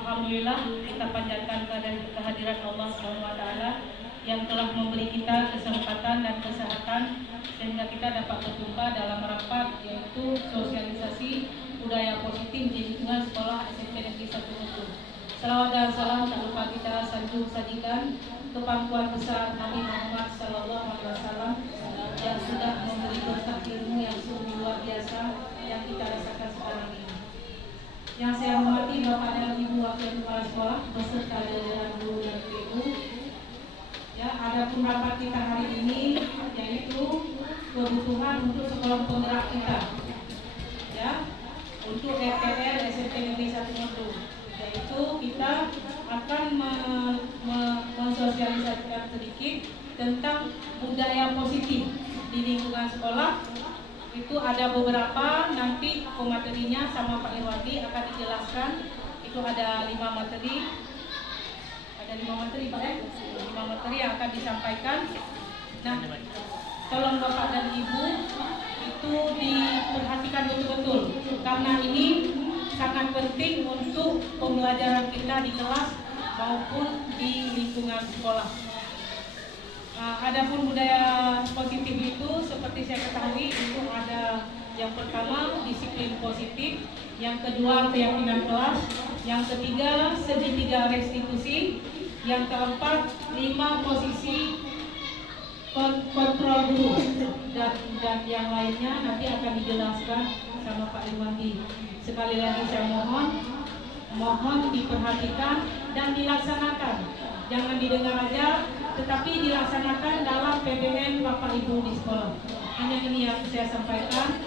Alhamdulillah kita panjatkan kehadiran Allah SWT yang telah memberi kita kesempatan dan kesehatan sehingga kita dapat berjumpa dalam rapat yaitu sosialisasi budaya positif di lingkungan sekolah SMP Negeri 1 Mutu. Salawat dan salam tak lupa kita sajikan ke pangkuan besar Nabi Muhammad SAW yang sudah memberi berkat ilmu yang sungguh luar biasa yang kita rasakan sekarang ini. Yang saya hormati Bapak dan Ibu Wakil Kepala Sekolah beserta jajaran guru dan ibu. Ya, ada pun rapat kita hari ini yaitu kebutuhan untuk sekolah penggerak kita. Ya, untuk DPR SMP Negeri 1 Mutu. Yaitu kita akan mensosialisasikan sedikit tentang budaya positif di lingkungan sekolah. Itu ada beberapa, nanti pematerinya sama Pak Irwandi akan dijelaskan. Itu ada 5 materi. Ada 5 materi Pak 5 materi yang akan disampaikan. Nah, tolong Bapak dan Ibu itu diperhatikan betul-betul karena ini sangat penting untuk pembelajaran kita di kelas maupun di lingkungan sekolah. Adapun budaya positif itu seperti saya ketahui itu ada yang pertama disiplin positif, yang kedua keyakinan kelas, yang ketiga segitiga restitusi, yang keempat 5 posisi kontrol guru dan yang lainnya nanti akan dijelaskan sama Pak Irwandi. Sekali lagi saya mohon diperhatikan dan dilaksanakan. Jangan didengar aja, tetapi dilaksanakan dalam PBN Bapak Ibu di sekolah. Hanya ini yang saya sampaikan.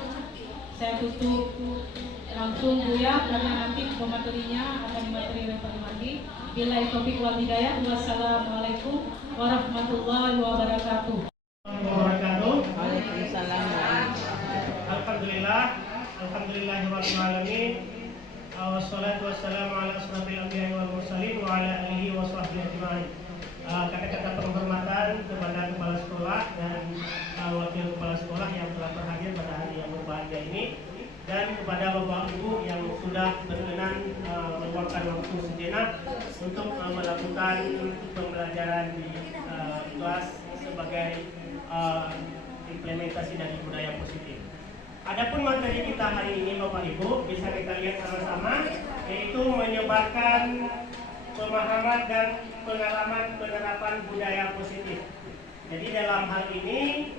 Saya tutup langsung Buya karena nanti pematerinya akan dimateri oleh Pak Irwandi. Billahi taufiq wal hidayah. Wassalamualaikum warahmatullahi wabarakatuh. Waalaikumsalam. Alhamdulillahirabbil alamin. Wassalatu wassalamu ala asrofil anbiya'i wal mursalin wa ala alihi wa sahbihi ajma'in. Kata-kata penghormatan kepada kepala sekolah dan wakil kepala sekolah yang telah berhadir pada hari yang berbahagia ini, dan kepada Bapak Ibu yang sudah berkenan meluangkan waktu sejenak untuk melakukan pembelajaran di kelas sebagai implementasi dari budaya positif. Adapun materi kita hari ini Bapak Ibu bisa kita lihat sama-sama, yaitu menyebarkan pemahaman dan pengalaman penerapan budaya positif. Jadi dalam hal ini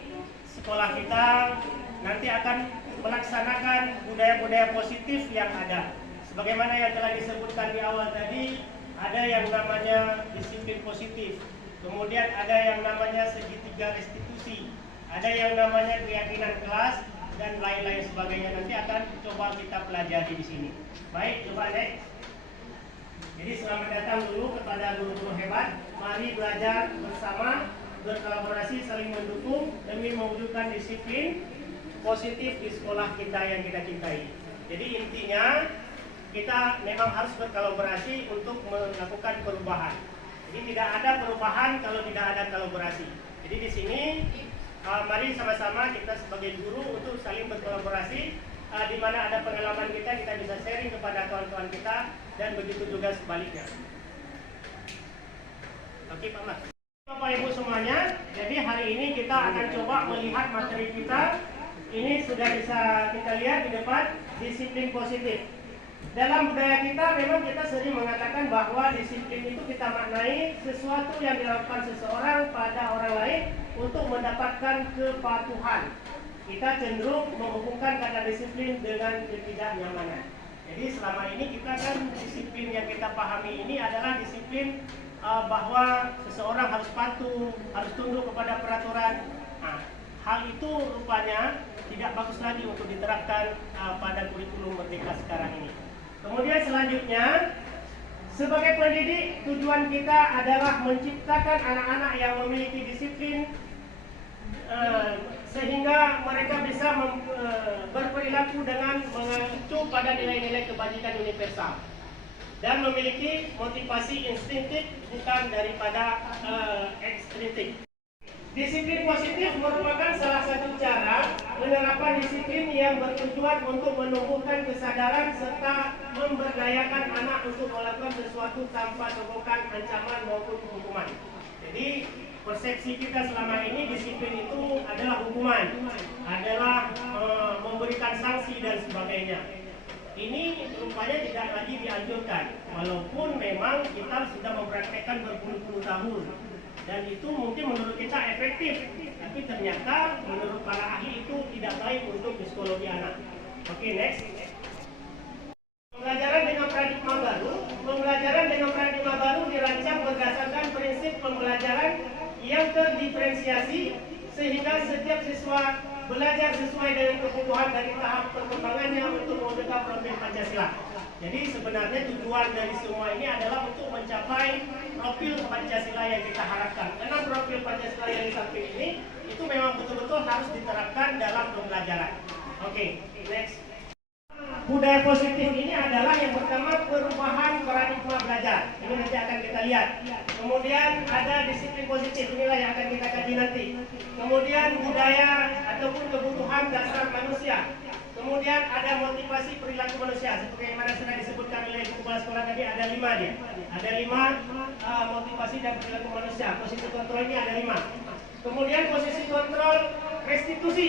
sekolah kita nanti akan melaksanakan budaya-budaya positif yang ada. Sebagaimana yang telah disebutkan di awal tadi, ada yang namanya disiplin positif, kemudian ada yang namanya segitiga restitusi, ada yang namanya keyakinan kelas, dan lain-lain sebagainya. Nanti akan coba kita pelajari di sini. Baik, coba next. Jadi selamat datang dulu kepada guru-guru hebat. Mari belajar bersama, berkolaborasi, saling mendukung demi mewujudkan disiplin positif di sekolah kita yang kita cintai. Jadi intinya kita memang harus berkolaborasi untuk melakukan perubahan. Jadi tidak ada perubahan kalau tidak ada kolaborasi. Jadi di sini mari sama-sama kita sebagai guru untuk saling berkolaborasi. Di mana ada pengalaman kita bisa sharing kepada kawan-kawan kita, dan begitu juga sebaliknya. Oke Pak Mas. Bapak Ibu semuanya, jadi hari ini kita akan coba melihat materi kita. Ini sudah bisa kita lihat di depan, disiplin positif. Dalam budaya kita memang kita sering mengatakan bahwa disiplin itu kita maknai sesuatu yang dilakukan seseorang pada orang lain untuk mendapatkan kepatuhan. Kita cenderung menghubungkan kata disiplin dengan ketidaknyamanan. Jadi selama ini kita kan disiplin yang kita pahami ini adalah disiplin bahwa seseorang harus patuh, harus tunduk kepada peraturan. Nah, hal itu rupanya tidak bagus lagi untuk diterapkan pada kurikulum Merdeka sekarang ini. Kemudian selanjutnya, sebagai pendidik tujuan kita adalah menciptakan anak-anak yang memiliki disiplin sehingga mereka bisa berperilaku dengan mengacu pada nilai-nilai kebajikan universal dan memiliki motivasi instinktif bukan daripada ekstrinsikik. Disiplin positif merupakan salah satu cara penerapan disiplin yang bertujuan untuk menumbuhkan kesadaran serta memberdayakan anak untuk melakukan sesuatu tanpa sogokan, ancaman maupun hukuman. Jadi persepsi kita selama ini disiplin itu adalah hukuman, adalah memberikan sanksi dan sebagainya. Ini rupanya tidak lagi dianjurkan, walaupun memang kita sudah mempraktekkan berpuluh-puluh tahun. Dan itu mungkin menurut kita efektif, tapi ternyata menurut para ahli itu tidak baik untuk psikologi anak. Oke, next. Pembelajaran dengan paradigma baru dirancang berdasarkan prinsip pembelajaran yang terdiferensiasi sehingga setiap siswa belajar sesuai dengan kebutuhan dari tahap perkembangannya untuk mewujudkan profil Pancasila. Jadi sebenarnya tujuan dari semua ini adalah untuk mencapai profil Pancasila yang kita harapkan. Karena profil Pancasila yang disamping ini itu memang betul-betul harus diterapkan dalam pembelajaran. Oke, next. Budaya positif ini adalah yang pertama perubahan paradigma belajar. Ini nanti akan kita lihat. Kemudian ada disiplin positif, inilah yang akan kita kaji nanti. Kemudian budaya ataupun kebutuhan dasar manusia. Kemudian ada motivasi perilaku manusia, seperti yang mana sudah disebutkan oleh kepala sekolah tadi, ada 5 dia. Ada 5 motivasi dan perilaku manusia. Posisi kontrol ini ada 5. Kemudian posisi kontrol restitusi.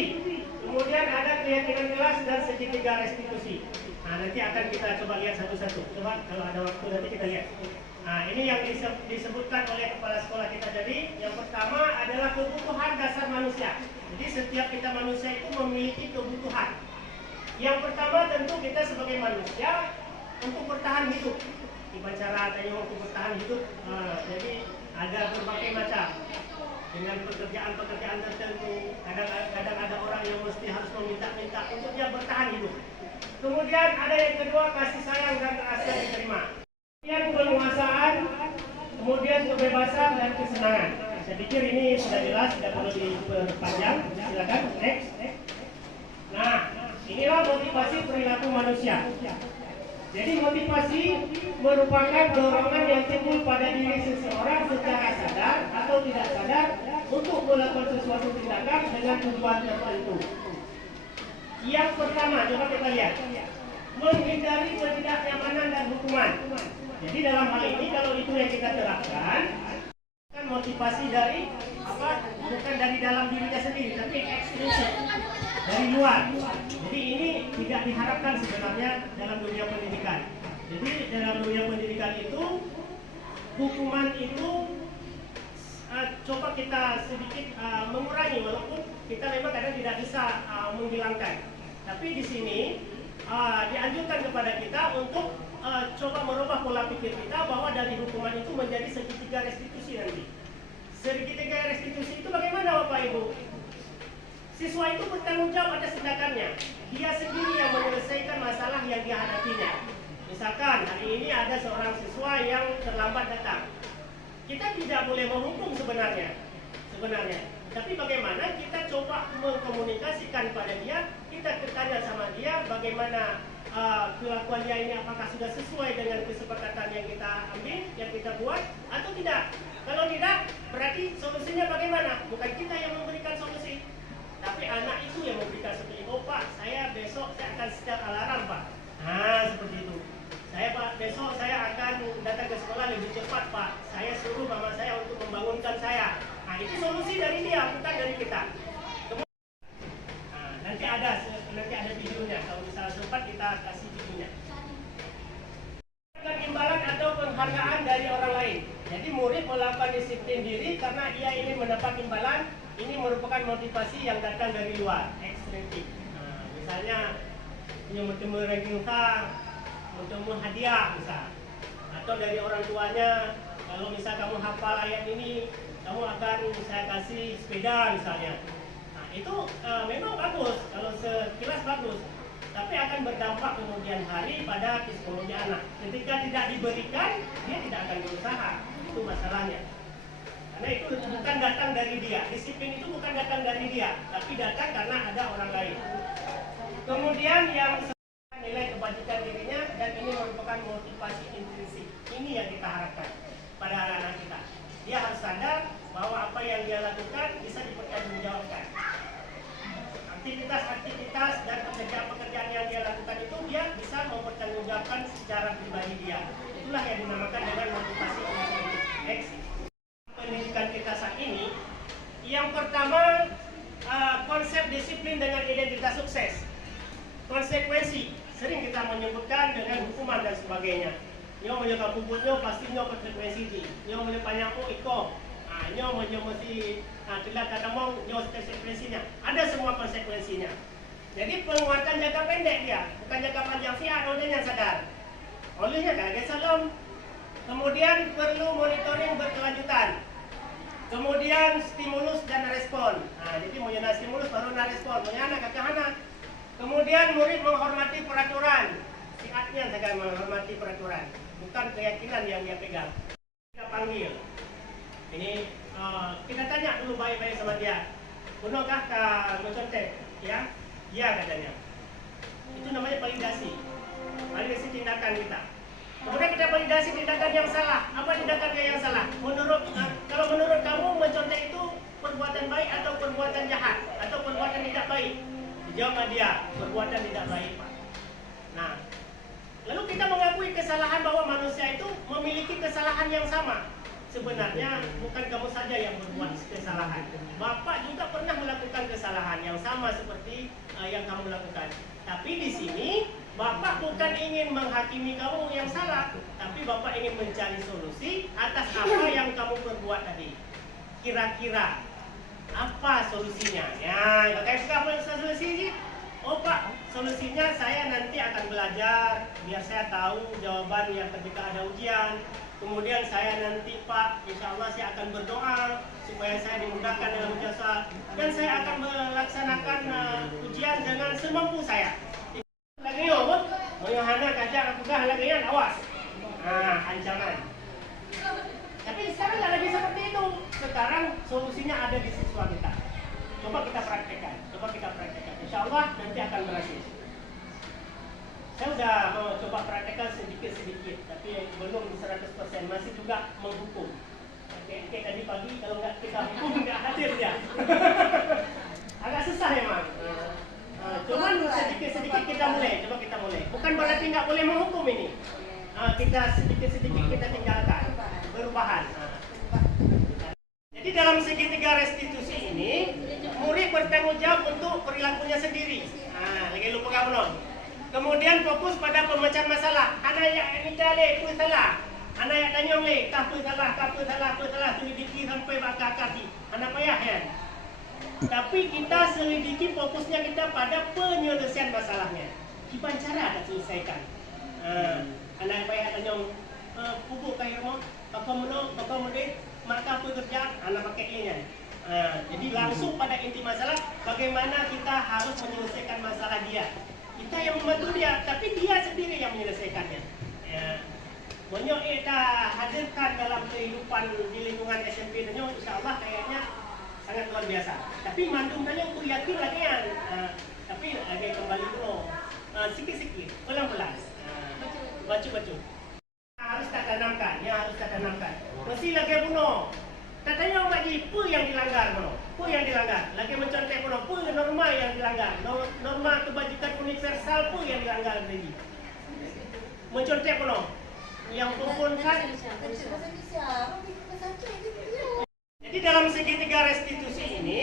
Kemudian ada keyakinan kelas dan segitiga restitusi. Nah, nanti akan kita coba lihat satu-satu. Coba kalau ada waktu nanti kita lihat. Nah, ini yang disebutkan oleh kepala sekolah kita tadi. Yang pertama adalah kebutuhan dasar manusia. Jadi setiap kita manusia itu memiliki kebutuhan. Yang pertama tentu kita sebagai manusia untuk bertahan hidup. Cara tanya untuk bertahan hidup, jadi ada berbagai macam. Dengan pekerjaan-pekerjaan tertentu, kadang-kadang ada orang yang mesti harus meminta-minta untuk dia bertahan hidup. Kemudian ada yang kedua, kasih sayang dan rasa diterima. Kemudian penguasaan, kemudian kebebasan dan kesenangan. Saya pikir ini sudah jelas, tidak perlu diperpanjang. Silakan, next. Nah, inilah motivasi perilaku manusia. Jadi motivasi merupakan dorongan yang timbul pada diri seseorang secara sadar atau tidak sadar untuk melakukan sesuatu tindakan dengan tujuan tertentu. Yang pertama, coba kita lihat, menghindari ketidaknyamanan dan hukuman. Jadi dalam hal ini kalau itu yang kita terapkan, kan motivasi dari apa? Bukan dari dalam dirinya sendiri, tapi ekstrinsik dari luar. Jadi ini tidak diharapkan sebenarnya dalam dunia pendidikan. Jadi dalam dunia pendidikan itu hukuman itu coba kita sedikit mengurangi, walaupun kita memang kadang tidak bisa menghilangkan. Tapi di sini dianjurkan kepada kita untuk coba merubah pola pikir kita bahwa dari hukuman itu menjadi segitiga restitusi nanti. Segitiga restitusi itu bagaimana Bapak Ibu? Siswa itu bertanggung jawab atas tindakannya. Dia sendiri yang menyelesaikan masalah yang dihadapinya. Misalkan hari ini ada seorang siswa yang terlambat datang. Kita tidak boleh menghukum sebenarnya. Tapi bagaimana kita coba mengkomunikasikan pada dia, kita bertanya sama dia bagaimana kelakuan dia ini, apakah sudah sesuai dengan kesepakatan yang kita ambil, yang kita buat, atau tidak. Kalau tidak, berarti solusinya bagaimana? Bukan kita yang memberikan solusi, tapi anak itu yang memberikan solusi. Oh Pak, saya besok saya akan setel alarm Pak. Nah seperti itu. Saya Pak, besok saya akan datang ke sekolah lebih cepat Pak. Saya suruh mama saya untuk membangunkan saya. Nah itu solusi dari dia, bukan dari kita. Nanti ada videonya. Kalau misalnya sempat kita kasih videonya. Imbalan atau penghargaan dari orang lain. Jadi murid melakukan disiplin diri karena ia ingin mendapat imbalan. Ini merupakan motivasi yang datang dari luar, ekstrinsik. Misalnya bertemu ranking bertemu hadiah misal, atau dari orang tuanya. Kalau misal kamu hafal ayat ini, kamu akan saya kasih sepeda misalnya. Nah itu memang bagus, kalau sekilas bagus, tapi akan berdampak kemudian hari pada psikologi anak. Ketika tidak diberikan, dia tidak akan berusaha. Itu masalahnya. Karena itu bukan datang dari dia. Disiplin itu bukan datang dari dia, tapi datang karena ada orang lain. Kemudian yang nilai kebajikan dirinya, dan ini merupakan motivasi intrinsik. Ini yang kita harapkan pada anak-anak kita. Dia harus sadar bahwa apa yang dia lakukan bisa dipertanggungjawabkan. Aktivitas-aktivitas dan pekerjaan-pekerjaan yang dia lakukan itu dia bisa mempertanggungjawabkan secara pribadi dia. Itulah yang dinamakan dengan motivasi exit. Pendidikan kita saat ini, yang pertama konsep disiplin dengan identitas sukses. Konsekuensi sering kita menyebutkan dengan hukuman dan sebagainya. Nyo menyokap puputnya pasti nyo konsekuensi di. Nyo menyepanyang iko. Nyo mesti tidak kadang nyo konsekuensinya. Ada semua konsekuensinya. Jadi penguatan jangka pendek dia, bukan jangka panjang siap olehnya sadar. Olehnya kaget salam. Kemudian perlu monitoring berkelanjutan. Kemudian stimulus dan respon. Jadi mau nyana stimulus baru na respon. Mau nyana kakak. Kemudian murid menghormati peraturan. Siatnya saya menghormati peraturan, bukan keyakinan yang dia pegang. Kita panggil. Ini kita tanya dulu baik-baik sama dia. Benarkah kah mencontek? Ya, iya katanya. Itu namanya validasi. Validasi tindakan kita. Kemudian kita validasi tindakan yang salah. Apa tindakan yang salah? Kalau menurut kamu mencontek itu perbuatan baik atau perbuatan jahat atau perbuatan tidak baik? Dijawab dia, perbuatan tidak baik, Pak. Nah, lalu kita mengakui kesalahan bahwa manusia itu memiliki kesalahan yang sama. Sebenarnya bukan kamu saja yang berbuat kesalahan. Bapak juga pernah melakukan kesalahan yang sama seperti yang kamu lakukan. Tapi di sini Bapak bukan ingin menghakimi kamu yang salah, tapi Bapak ingin mencari solusi atas apa yang kamu perbuat tadi. Kira-kira apa solusinya? Ya, apa solusinya? Oh Pak, solusinya saya nanti akan belajar biar saya tahu jawaban yang ketika ada ujian. Kemudian saya nanti Pak, insya Allah saya akan berdoa supaya saya dimudahkan dalam ujian dan saya akan melaksanakan ujian dengan semampu saya. Lagi yo, mau Yohana kajak aku dah lagi yan, awas. Ancaman. Tapi sekarang nggak lagi seperti itu. Sekarang solusinya ada di siswa kita. Coba kita praktekkan. Insya Allah nanti akan berhasil. Saya sudah mau coba praktekkan sedikit-sedikit, tapi belum 100%, masih juga menghukum. Kayak tadi pagi kalau nggak kita hukum nggak hadir dia. Agak susah memang. Cuman sedikit-sedikit kita mulai. Bukan berarti nggak boleh menghukum ini. Kita sedikit-sedikit kita tinggalkan perubahan. Jadi dalam segitiga restitusi ini, murid bertanggung jawab untuk perilakunya sendiri. Lagi lupa kamu. Kemudian fokus pada pemecahan masalah. Anak yang mitale pun salah. Anak yang tanya le, kapu salah, selidiki sampai bakar kaki. Anak payah ya. Tapi kita selidiki fokusnya kita pada penyelesaian masalahnya. Gimana cara nak selesaikan? Anak payah tanya, pupuk kayak mau, bakal mudik, maka apa kerja? Anak pakai ini. Jadi langsung pada inti masalah, bagaimana kita harus menyelesaikan masalah dia. Kita yang membantu dia, tapi dia sendiri yang menyelesaikannya. Banyak kita hadirkan dalam kehidupan di lingkungan SMP dan insya Allah kayaknya sangat luar biasa. Tapi mandungnya aku yakin lagi ya. Tapi lagi kembali dulu, sikit-sikit, pelan-pelan, baca-baca. Harus kita tanamkan, Mesti lagi bunuh. Katanya bagi pu yang dilanggar, lagi mencontek pu norma yang dilanggar, norma kebajikan universal pu yang dilanggar lagi. Mencontek yang kumpulkan. Jadi dalam segitiga restitusi ini,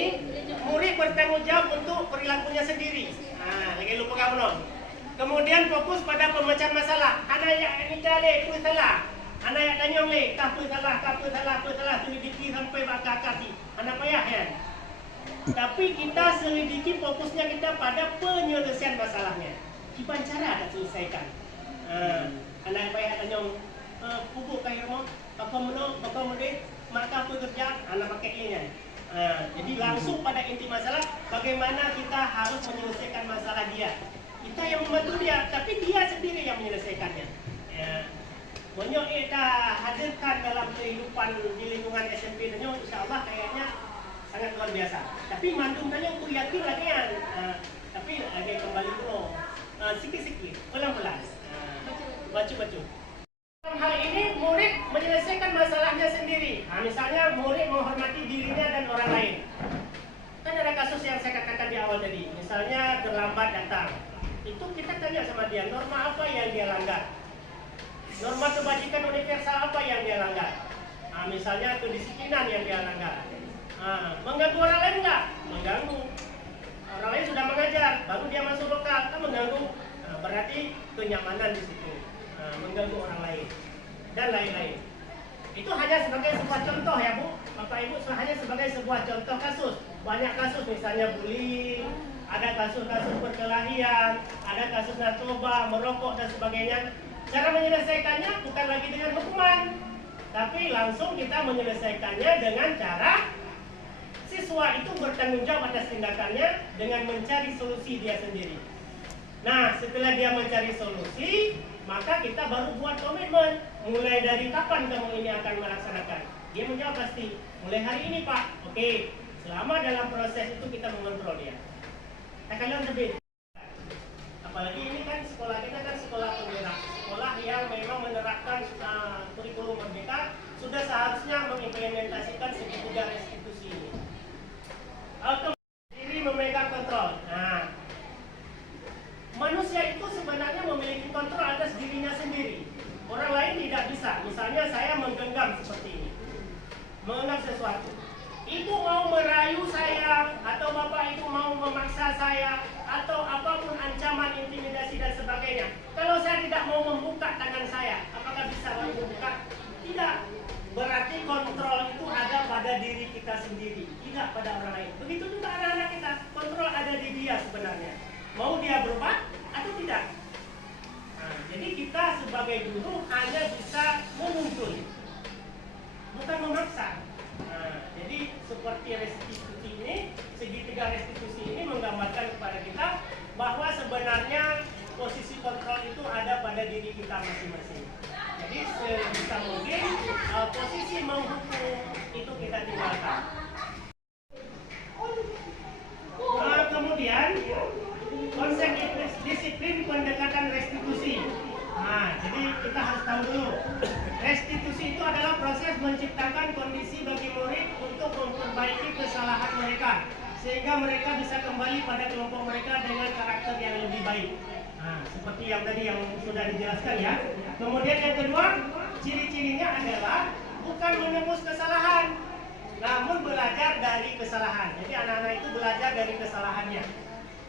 murid bertanggung jawab untuk perilakunya sendiri. Lagi lupa kamu. Kemudian fokus pada pemecahan masalah. Anak yang mitale pun salah. Anak yang tanya le, kapu salah, selidiki sampai bakar kaki. Anak payah ya. Tapi kita selidiki fokusnya kita pada penyelesaian masalahnya. Gimana cara nak selesaikan? Anak payah tanya, pupuk kayak mau, bakal mudik, maka apa kerja? Anak pakai ini. Jadi langsung pada inti masalah, bagaimana kita harus menyelesaikan masalah dia. Kita yang membantu dia, tapi dia sendiri yang menyelesaikannya. Banyak kita hadirkan dalam kehidupan di lingkungan SMP dan insya Allah kayaknya sangat luar biasa. Tapi mandungnya aku yakin lagi ya. Tapi lagi kembali dulu, sikit-sikit, pelan-pelan, baca-baca. Dalam hal ini murid menyelesaikan masalahnya salahnya sendiri. Nah, misalnya murid menghormati dirinya dan orang lain. Kan ada kasus yang saya katakan di awal tadi. Misalnya terlambat datang. Itu kita tanya sama dia, norma apa yang dia langgar? Norma kebajikan universal apa yang dia langgar? Nah, misalnya kedisiplinan yang dia langgar. Nah, mengganggu orang lain enggak? Mengganggu. Orang lain sudah mengajar, baru dia masuk lokal, kan mengganggu. Nah, berarti kenyamanan di situ. Nah, mengganggu orang lain dan lain-lain. Itu hanya sebagai sebuah contoh ya Bu, Bapak Ibu, hanya sebagai sebuah contoh kasus. Banyak kasus misalnya bullying, ada kasus-kasus perkelahian, ada kasus narkoba, merokok dan sebagainya. Cara menyelesaikannya bukan lagi dengan hukuman, tapi langsung kita menyelesaikannya dengan cara siswa itu bertanggung jawab atas tindakannya dengan mencari solusi dia sendiri. Nah, setelah dia mencari solusi, maka kita baru buat komitmen. Mulai dari kapan kamu ini akan melaksanakan? Dia menjawab pasti, mulai hari ini Pak. Oke, selama dalam proses itu kita mengontrol dia. Akan lebih. Apalagi ini kan sekolah kita kan sekolah penggerak, sekolah yang memang menerapkan kurikulum merdeka, sudah seharusnya mengimplementasikan segitiga restitusi ini. Diri memegang kontrol. Nah, manusia itu sebenarnya memiliki kontrol atas dirinya sendiri. Orang lain tidak bisa. Misalnya saya menggenggam seperti ini, mengenal sesuatu. Ibu mau merayu saya, atau bapak ibu mau memaksa saya, atau apapun ancaman, intimidasi dan sebagainya. Kalau saya tidak mau membuka tangan saya, apakah bisa lalu membuka? Tidak. Berarti kontrol itu ada pada diri kita sendiri, tidak pada orang lain. Begitu juga anak-anak kita, kontrol ada di dia sebenarnya. Mau dia berubah atau tidak? Nah, jadi kita sebagai guru hanya bisa menuntun, bukan memaksa. Nah, jadi seperti restitusi ini, segitiga restitusi ini menggambarkan kepada kita bahwa sebenarnya posisi kontrol itu ada pada diri kita masing-masing. Jadi sebisa mungkin posisi menghukum itu kita tinggalkan. Kemudian konsep disiplin pendekatan restitusi. Nah, jadi kita harus tahu dulu, restitusi itu adalah proses menciptakan kondisi bagi murid untuk memperbaiki kesalahan mereka, sehingga mereka bisa kembali pada kelompok mereka dengan karakter yang lebih baik. Nah, seperti yang tadi yang sudah dijelaskan ya. Kemudian yang kedua, ciri-cirinya adalah bukan menembus kesalahan, namun belajar dari kesalahan. Jadi anak-anak itu belajar dari kesalahannya.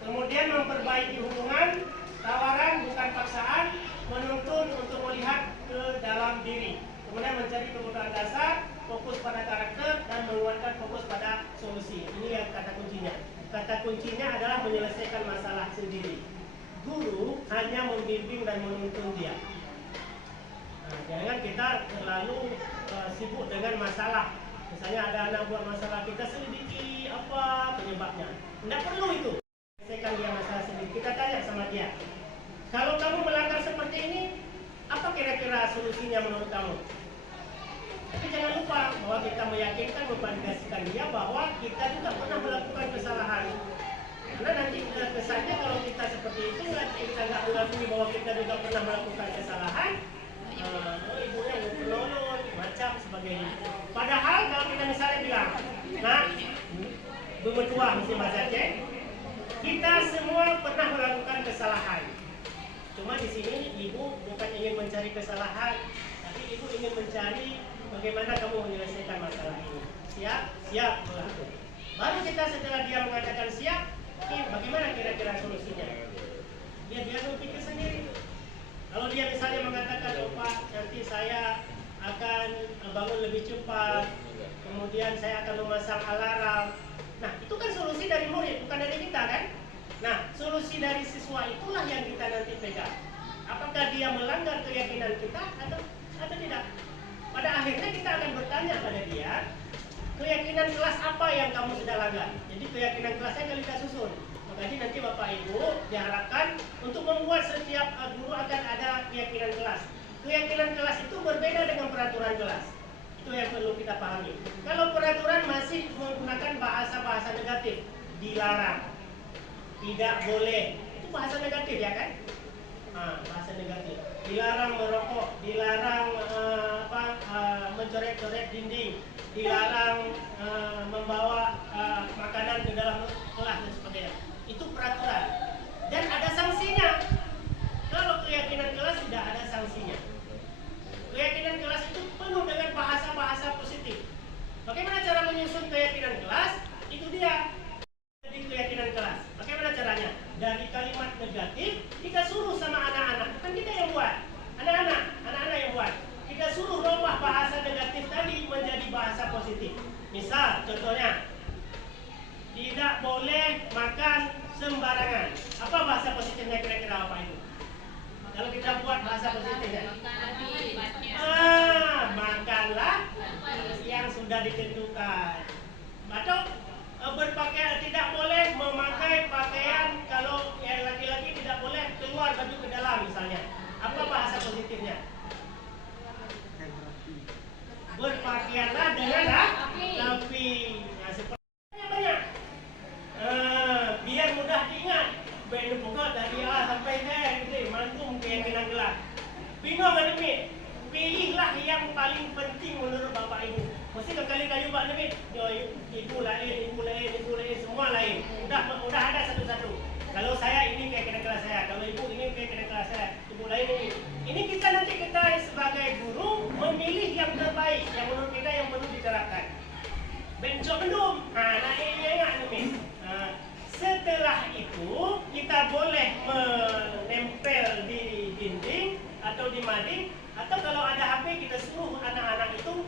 Kemudian memperbaiki hubungan, tawaran bukan paksaan, menuntun untuk melihat ke dalam diri. Kemudian mencari kebutuhan dasar, fokus pada karakter, dan menguatkan fokus pada solusi. Ini yang kata kuncinya. Kata kuncinya adalah menyelesaikan masalah sendiri. Guru hanya membimbing dan menuntun dia. Nah, jangan kita terlalu sibuk dengan masalah. Misalnya ada anak buat masalah, kita selidiki apa penyebabnya. Tidak perlu itu. Selesaikan dia masalah sendiri. Kita tanya sama dia, kalau kamu melanggar seperti ini, apa kira-kira solusinya menurut kamu? Tapi jangan lupa bahwa kita meyakinkan, memvalidasikan dia bahwa kita juga pernah melakukan kesalahan. Karena nanti kesannya kalau kita seperti itu, kita nggak mengakui bahwa kita juga pernah melakukan kesalahan, ibunya mau penolong, macam sebagainya. Padahal kalau kita misalnya bilang, nah, bemetua mesti bahasa Aceh, kita semua pernah melakukan kesalahan. Cuma di sini ibu bukan ingin mencari kesalahan, tapi ibu ingin mencari bagaimana kamu menyelesaikan masalah ini. Siap? Siap. Baru kita setelah dia mengatakan siap, bagaimana kira-kira solusinya? Dia berpikir sendiri. Kalau dia misalnya mengatakan, oh Pak, nanti saya akan bangun lebih cepat, kemudian saya akan memasang alarm. Nah, itu kan solusi dari murid, bukan dari kita kan? Nah, solusi dari siswa itulah yang kita nanti pegang. Apakah dia melanggar keyakinan kita atau tidak? Pada akhirnya kita akan bertanya pada dia, keyakinan kelas apa yang kamu sudah langgar? Jadi keyakinan kelasnya kalau kita susun. Jadi nanti Bapak Ibu diharapkan untuk membuat setiap guru akan ada keyakinan kelas. Keyakinan kelas itu berbeda dengan peraturan kelas. Itu yang perlu kita pahami. Kalau peraturan masih menggunakan bahasa-bahasa negatif, dilarang, tidak boleh, itu bahasa negatif ya kan? bahasa negatif. Dilarang merokok, dilarang mencoret-coret dinding, dilarang membawa makanan ke dalam kelas dan sebagainya. Itu peraturan. Dan ada sanksinya. Kalau keyakinan kelas tidak ada sanksinya. Keyakinan kelas itu penuh dengan bahasa-bahasa positif. Bagaimana cara menyusun keyakinan kelas? Itu dia. Jadi keyakinan kelas. Bagaimana caranya? Dari kalimat negatif kita suruh sama anak-anak. Bukan kita yang buat. Anak-anak yang buat. Kita suruh rubah bahasa negatif tadi menjadi bahasa positif. Misal, contohnya, tidak boleh makan sembarangan. Apa bahasa positifnya kira-kira apa itu? Kalau kita buat bahasa positifnya, makanlah yang sudah ditentukan. Atau berpakaian, tidak boleh memakai pakaian, kalau yang laki-laki tidak boleh keluar baju ke dalam misalnya. Apa bahasa positifnya? Berpakaianlah dengan rapi. Nah, seperti banyak. Biar mudah diingat. Baik buka dari A sampai Z, gitu. Mantum keyakinan kelas. Bingung kan ni? Pilihlah yang paling penting menurut Bapak Ibu. Mesti kali-kali Pak Nabi, ibu lain, semua lain. Udah ada satu-satu. Kalau saya ini keyakinan kelas saya, kalau ibu ini keyakinan kelas saya, ibu lain ini. Ini kita sebagai guru memilih yang terbaik, yang menurut kita yang perlu diterapkan. Bencok belum? Nah ini ingat Nabi. Setelah itu kita boleh menempel di dinding atau di mading, atau kalau ada HP kita suruh anak-anak itu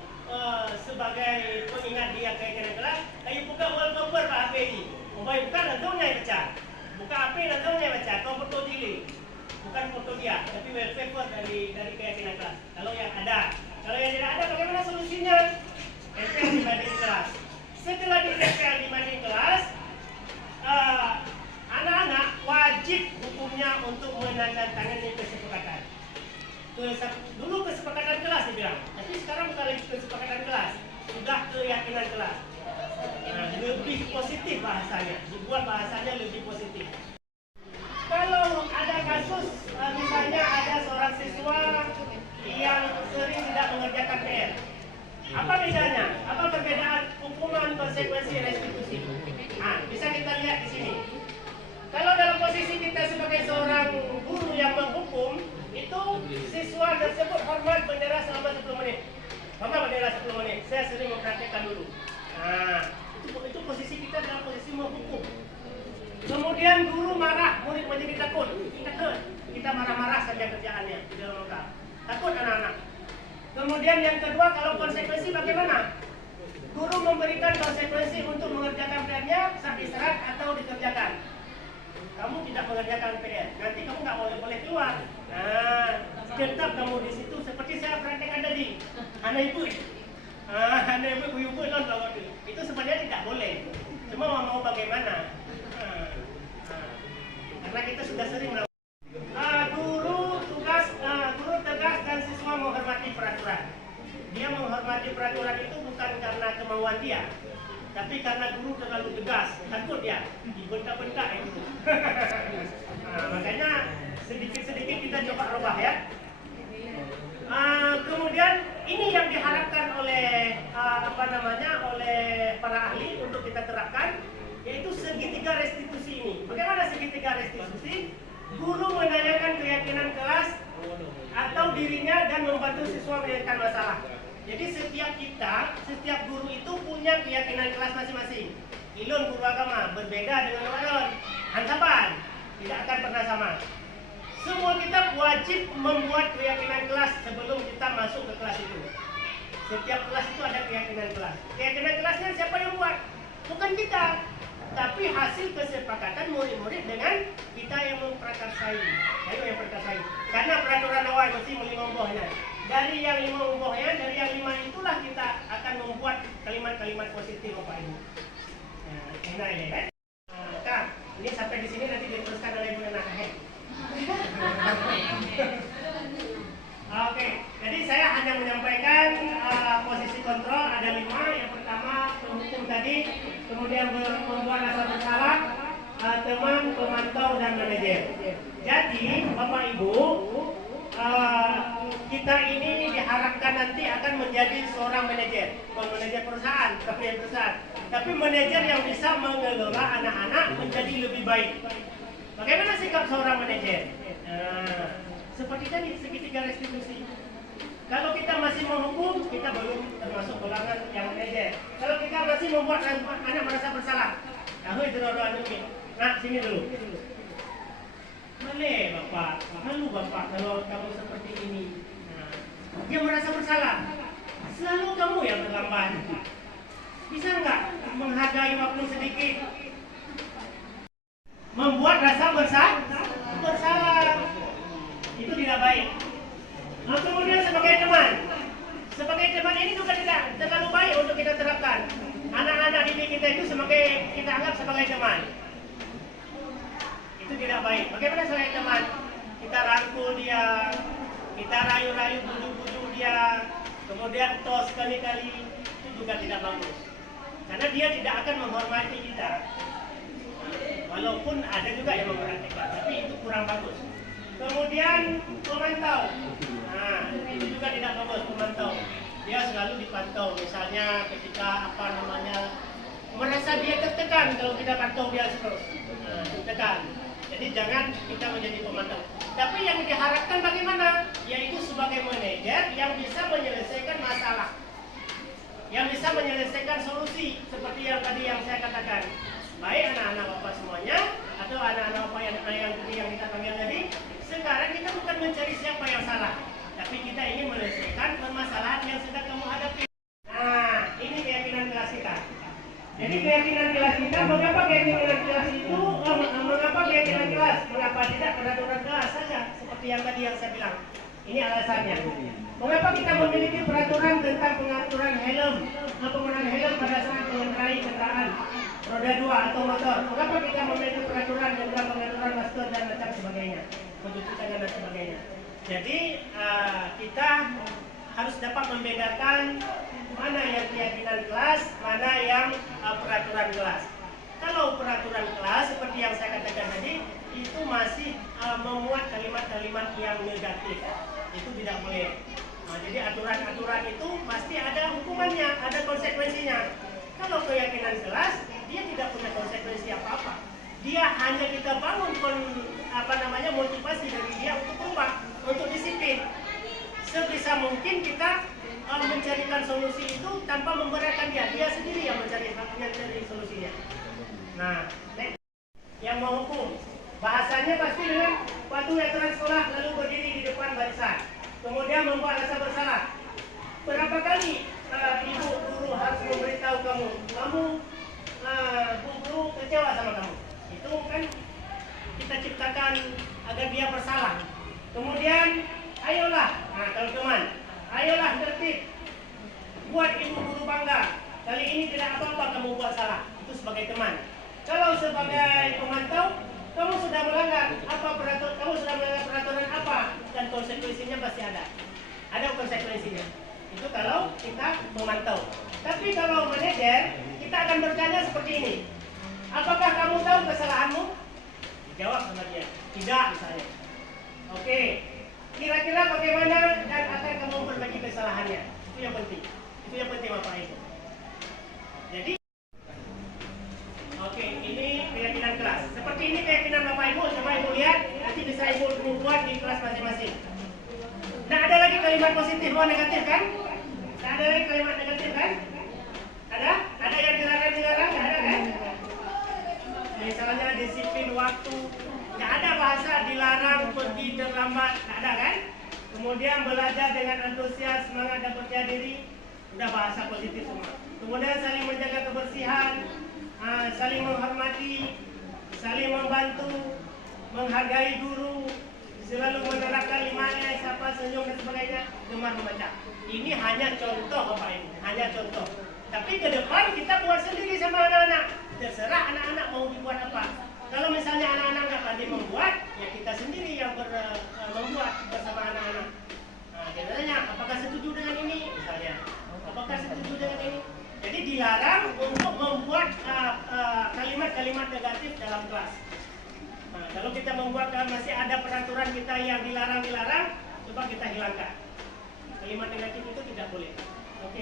sebagai pengingat dia keyakinan kelas, ayo buka wallpaper Pak HP ini. Buka nantinya baca. Buka HP nantinya baca. Kau foto diri. Bukan foto dia, tapi wallpaper dari keyakinan kelas. Kalau yang ada, kalau yang tidak ada, bagaimana solusinya? Tempel di mading kelas. Setelah ditempel di mading kelas, anak-anak wajib hukumnya untuk menandatangani kesepakatan. Dulu kesepakatan kelas dibilang, tapi sekarang bukan lagi kesepakatan kelas, sudah keyakinan kelas. Lebih positif bahasanya, dibuat bahasanya lebih positif. Kalau ada kasus, misalnya ada seorang siswa yang sering tidak mengerjakan PR, apa bedanya? Apa perbedaan hukuman, konsekuensi, restitusi? Bisa kita lihat di sini. Kalau dalam posisi kita sebagai seorang guru yang menghukum, itu siswa tersebut hormat bendera selama 10 menit. Hormat bendera 10 menit. Saya sering mempraktekkan dulu. Itu posisi kita dalam posisi menghukum. Kemudian guru marah, murid menjadi takut. Kita marah-marah saja kerjaannya di dalam lokal. Takut anak-anak. Kemudian yang kedua, kalau konsekuensi bagaimana? Guru memberikan konsekuensi untuk mengerjakan PR-nya saat istirahat atau dikerjakan. Kamu tidak mengerjakan PR, nanti kamu nggak boleh keluar. Tetap kamu di situ seperti saya praktekkan tadi. Anak ibu itu sebenarnya tidak boleh. Cuma mau bagaimana? Karena kita sudah sering melakukan. Guru tegas dan siswa menghormati peraturan. Dia menghormati peraturan itu bukan karena kemauan dia, tapi karena guru terlalu tegas, takut dia dibentak-bentak itu. Makanya sedikit-sedikit kita coba rubah ya. Kemudian ini yang diharapkan oleh oleh para ahli untuk kita terapkan, yaitu segitiga restitusi ini. Bagaimana segitiga restitusi? Guru menanyakan keyakinan kelas atau dirinya dan membantu siswa menyelesaikan masalah. Jadi setiap guru itu punya keyakinan kelas masing-masing. Ilun guru agama berbeda dengan orang hantapan, tidak akan pernah sama. Semua kita wajib membuat keyakinan kelas sebelum kita masuk ke kelas itu. Setiap kelas itu ada keyakinan kelas. Keyakinan kelasnya siapa yang buat? Bukan kita, tapi hasil kesepakatan murid-murid dengan kita yang memprakarsai. Karena peraturan awal mesti melima buahnya. Dari yang 5 buahnya, dari yang 5 itulah kita akan membuat kalimat-kalimat positif Bapak Ibu. Enak ini kan? Kak, ini sampai di sini nanti diteruskan oleh Bu Nana. Oke, jadi saya hanya menyampaikan posisi kontrol ada 5. Yang pertama penghukum tadi, kemudian membuat rasa bersalah, teman pemantau dan manajer. Jadi Bapak Ibu, kita ini diharapkan nanti akan menjadi seorang manajer, bukan manajer perusahaan, tapi manajer yang bisa mengelola anak-anak menjadi lebih baik. Bagaimana sikap seorang manajer? Seperti tadi segitiga restitusi. Kalau kita masih menghukum, kita belum termasuk golongan yang manajer. Kalau kita masih membuat anak merasa bersalah, tahu itu doa ini. Nah, sini dulu. Mana Bapak? Malu Bapak kalau kamu seperti ini. Nah, dia merasa bersalah. Selalu kamu yang terlambat. Bisa nggak menghargai waktu sedikit? Membuat rasa bersalah. Itu tidak baik. Nah, kemudian sebagai teman ini juga tidak terlalu baik untuk kita terapkan. Anak-anak didik kita itu kita anggap sebagai teman. Itu tidak baik. Bagaimana sebagai teman? Kita rangkul dia, kita rayu-rayu, bujuk-bujuk dia, kemudian tos kali-kali, itu juga tidak bagus. Karena dia tidak akan menghormati kita. Walaupun ada juga yang memperhatikan, tapi itu kurang bagus. Kemudian pemantau. Nah, itu juga tidak bagus pemantau. Dia selalu dipantau. Misalnya ketika merasa dia tertekan kalau kita pantau dia terus. Tertekan. Jadi jangan kita menjadi pemantau. Tapi yang diharapkan bagaimana? Yaitu sebagai manajer yang bisa menyelesaikan masalah, yang bisa menyelesaikan solusi seperti yang tadi yang saya katakan. Baik anak-anak Bapak semuanya atau anak-anak Bapak yang kita panggil tadi. Sekarang kita bukan mencari siapa yang salah, tapi kita ingin menyelesaikan permasalahan yang sedang kamu hadapi. Nah, ini keyakinan kelas kita. Jadi keyakinan kelas kita, mengapa keyakinan kelas itu, mengapa keyakinan kelas, mengapa tidak peraturan kelas saja, seperti yang tadi yang saya bilang. Ini alasannya. Mengapa kita memiliki peraturan tentang pengaturan helm, penggunaan helm pada saat mengendarai kendaraan roda 2 atau motor? Mengapa kita memiliki peraturan tentang pengaturan masker dan lain sebagainya, mencuci tangan dan sebagainya? Jadi kita harus dapat membedakan mana yang keyakinan kelas, mana yang peraturan kelas. Kalau peraturan kelas seperti yang saya katakan tadi, itu masih memuat kalimat-kalimat yang negatif. Itu tidak boleh. Nah, jadi aturan-aturan itu pasti ada hukumannya, ada konsekuensinya. Kalau keyakinan kelas, dia tidak punya konsekuensi apa-apa. Dia hanya kita bangun motivasi dari dia untuk berubah, untuk disiplin. Sebisa mungkin kita mencarikan solusi itu tanpa memberatkan dia. Dia sendiri yang mencari solusinya. Nah, yang menghukum bahasanya pasti dengan patuhi aturan sekolah lalu berdiri di depan barisan. Kemudian membuat rasa bersalah. Berapa kali ibu guru harus memberitahu kamu, guru kecewa sama kamu. Itu kan kita ciptakan agar dia bersalah. Kemudian ayolah, nah teman-teman, ayolah tertib, buat ibu guru bangga. Kali ini tidak apa-apa kamu buat salah. Itu sebagai teman. Kalau sebagai pemantau, kamu sudah melanggar peraturan apa, dan konsekuensinya pasti ada. Ada konsekuensinya. Itu kalau kita memantau. Tapi kalau manajer, kita akan bertanya seperti ini. Apakah kamu tahu kesalahanmu? Dijawab sama dia. Tidak misalnya. Oke. Kira-kira bagaimana dan akan kamu memperbaiki kesalahannya? Itu yang penting. Itu yang penting Bapak Ibu. Jadi oke, ini keyakinan kelas. Seperti ini keyakinan Bapak Ibu, coba Ibu lihat, nanti bisa Ibu buat di kelas masing-masing. Nah, ada lagi kalimat positif atau negatif kan? Nah, ada lagi kalimat negatif kan? Ada? Ada yang dilarang? Ada kan? Misalnya disiplin waktu. Nggak ada bahasa dilarang pergi terlambat, nggak ada kan? Kemudian belajar dengan antusias, semangat dan percaya diri. Udah bahasa positif semua. Kemudian saling menjaga kebersihan, saling menghormati, saling membantu, menghargai guru, selalu menerapkan 5 sapa, senyum dan sebagainya, gemar membaca. Ini hanya contoh Bapak Ibu, hanya contoh. Tapi ke depan kita buat sendiri sama anak-anak. Terserah anak-anak mau dibuat apa. Kalau misalnya anak-anak nggak pandai membuat, ya kita sendiri yang membuat bersama anak-anak. Nah, kita tanya, apakah setuju dengan ini? Misalnya, apakah setuju dengan ini? Jadi dilarang untuk membuat kalimat-kalimat negatif dalam kelas. Nah, kalau kita membuat masih ada peraturan kita yang dilarang, coba kita hilangkan. Kalimat negatif itu tidak boleh. Oke.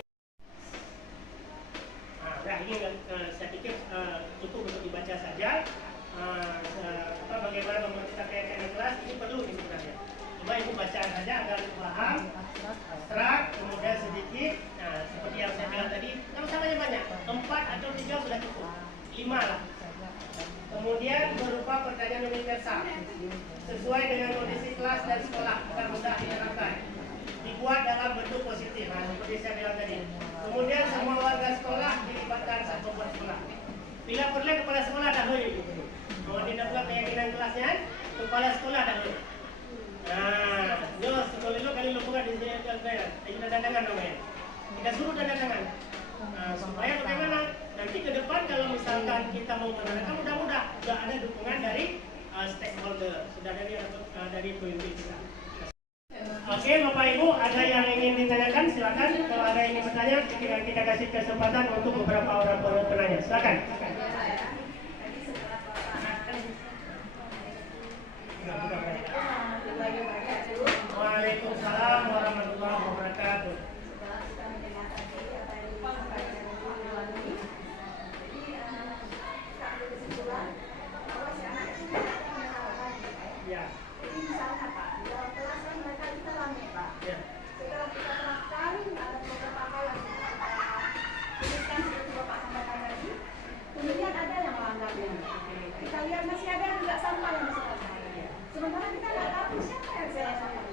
Nah, ini saya pikir cukup untuk dibaca saja. Bagaimana membuat kayak di kelas ini perlu sebenarnya. Coba ibu bacaan saja agar paham, abstrak, kemudian sedikit. Nah, seperti yang saya bilang tadi, sama-samanya banyak. 4 atau 3 sudah cukup. 5 lah. Kemudian berupa pertanyaan universal sesuai dengan kondisi kelas dan sekolah agar mudah diterapkan. Dibuat dalam bentuk positif, seperti saya bilang tadi. Kemudian semua warga sekolah dilibatkan saat membuat sekolah. Bila perlu kepala sekolah dahulu. Kalau tidak pula keyakinan kelasnya, kepala sekolah dahulu. Nah, jos sekolah itu kali lupa di sini ada dandangan namanya. Kita suruh dandangan. Supaya bagaimana nanti ke depan kalau misalkan kita mau menandakan mudah-mudah sudah ada dukungan dari stakeholder, sudah dari pemimpin kita. Oke, Bapak Ibu, ada yang ingin ditanyakan? Silakan. Kalau ada yang ingin bertanya, kita kasih kesempatan untuk beberapa orang penanya. Silakan. Waalaikumsalam warahmatullahi wabarakatuh. Ya. Jadi misalnya Pak, di dalam kelas kan mereka kita rame Pak. Ya. Setelah kita terapkan ada beberapa hal yang kita tuliskan seperti Bapak sampaikan tadi. Kemudian ada yang melanggarnya. Kita lihat masih ada yang tidak sampah yang masih ada. Sementara kita nggak tahu siapa yang saya sampah.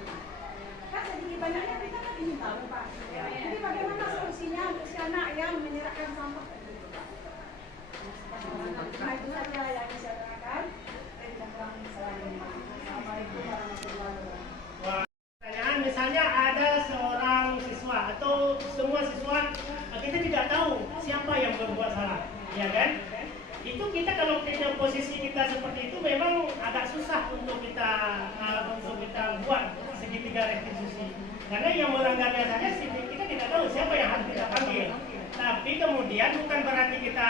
Kan sedikit banyaknya kita kan ingin tahu Pak. Jadi bagaimana solusinya untuk si anak yang menyerahkan sampah tadi Pak? Nah itu saja yang saya tanyakan. Assalamualaikum warahmatullahi wabarakatuh. Pertanyaan misalnya ada seorang siswa atau semua siswa kita tidak tahu siapa yang berbuat salah, ya kan? Itu kita kalau kita posisi kita seperti itu memang agak susah untuk kita buat segitiga restitusi. Karena yang melanggarnya saja kita tidak tahu siapa yang harus kita panggil. Tapi kemudian bukan berarti kita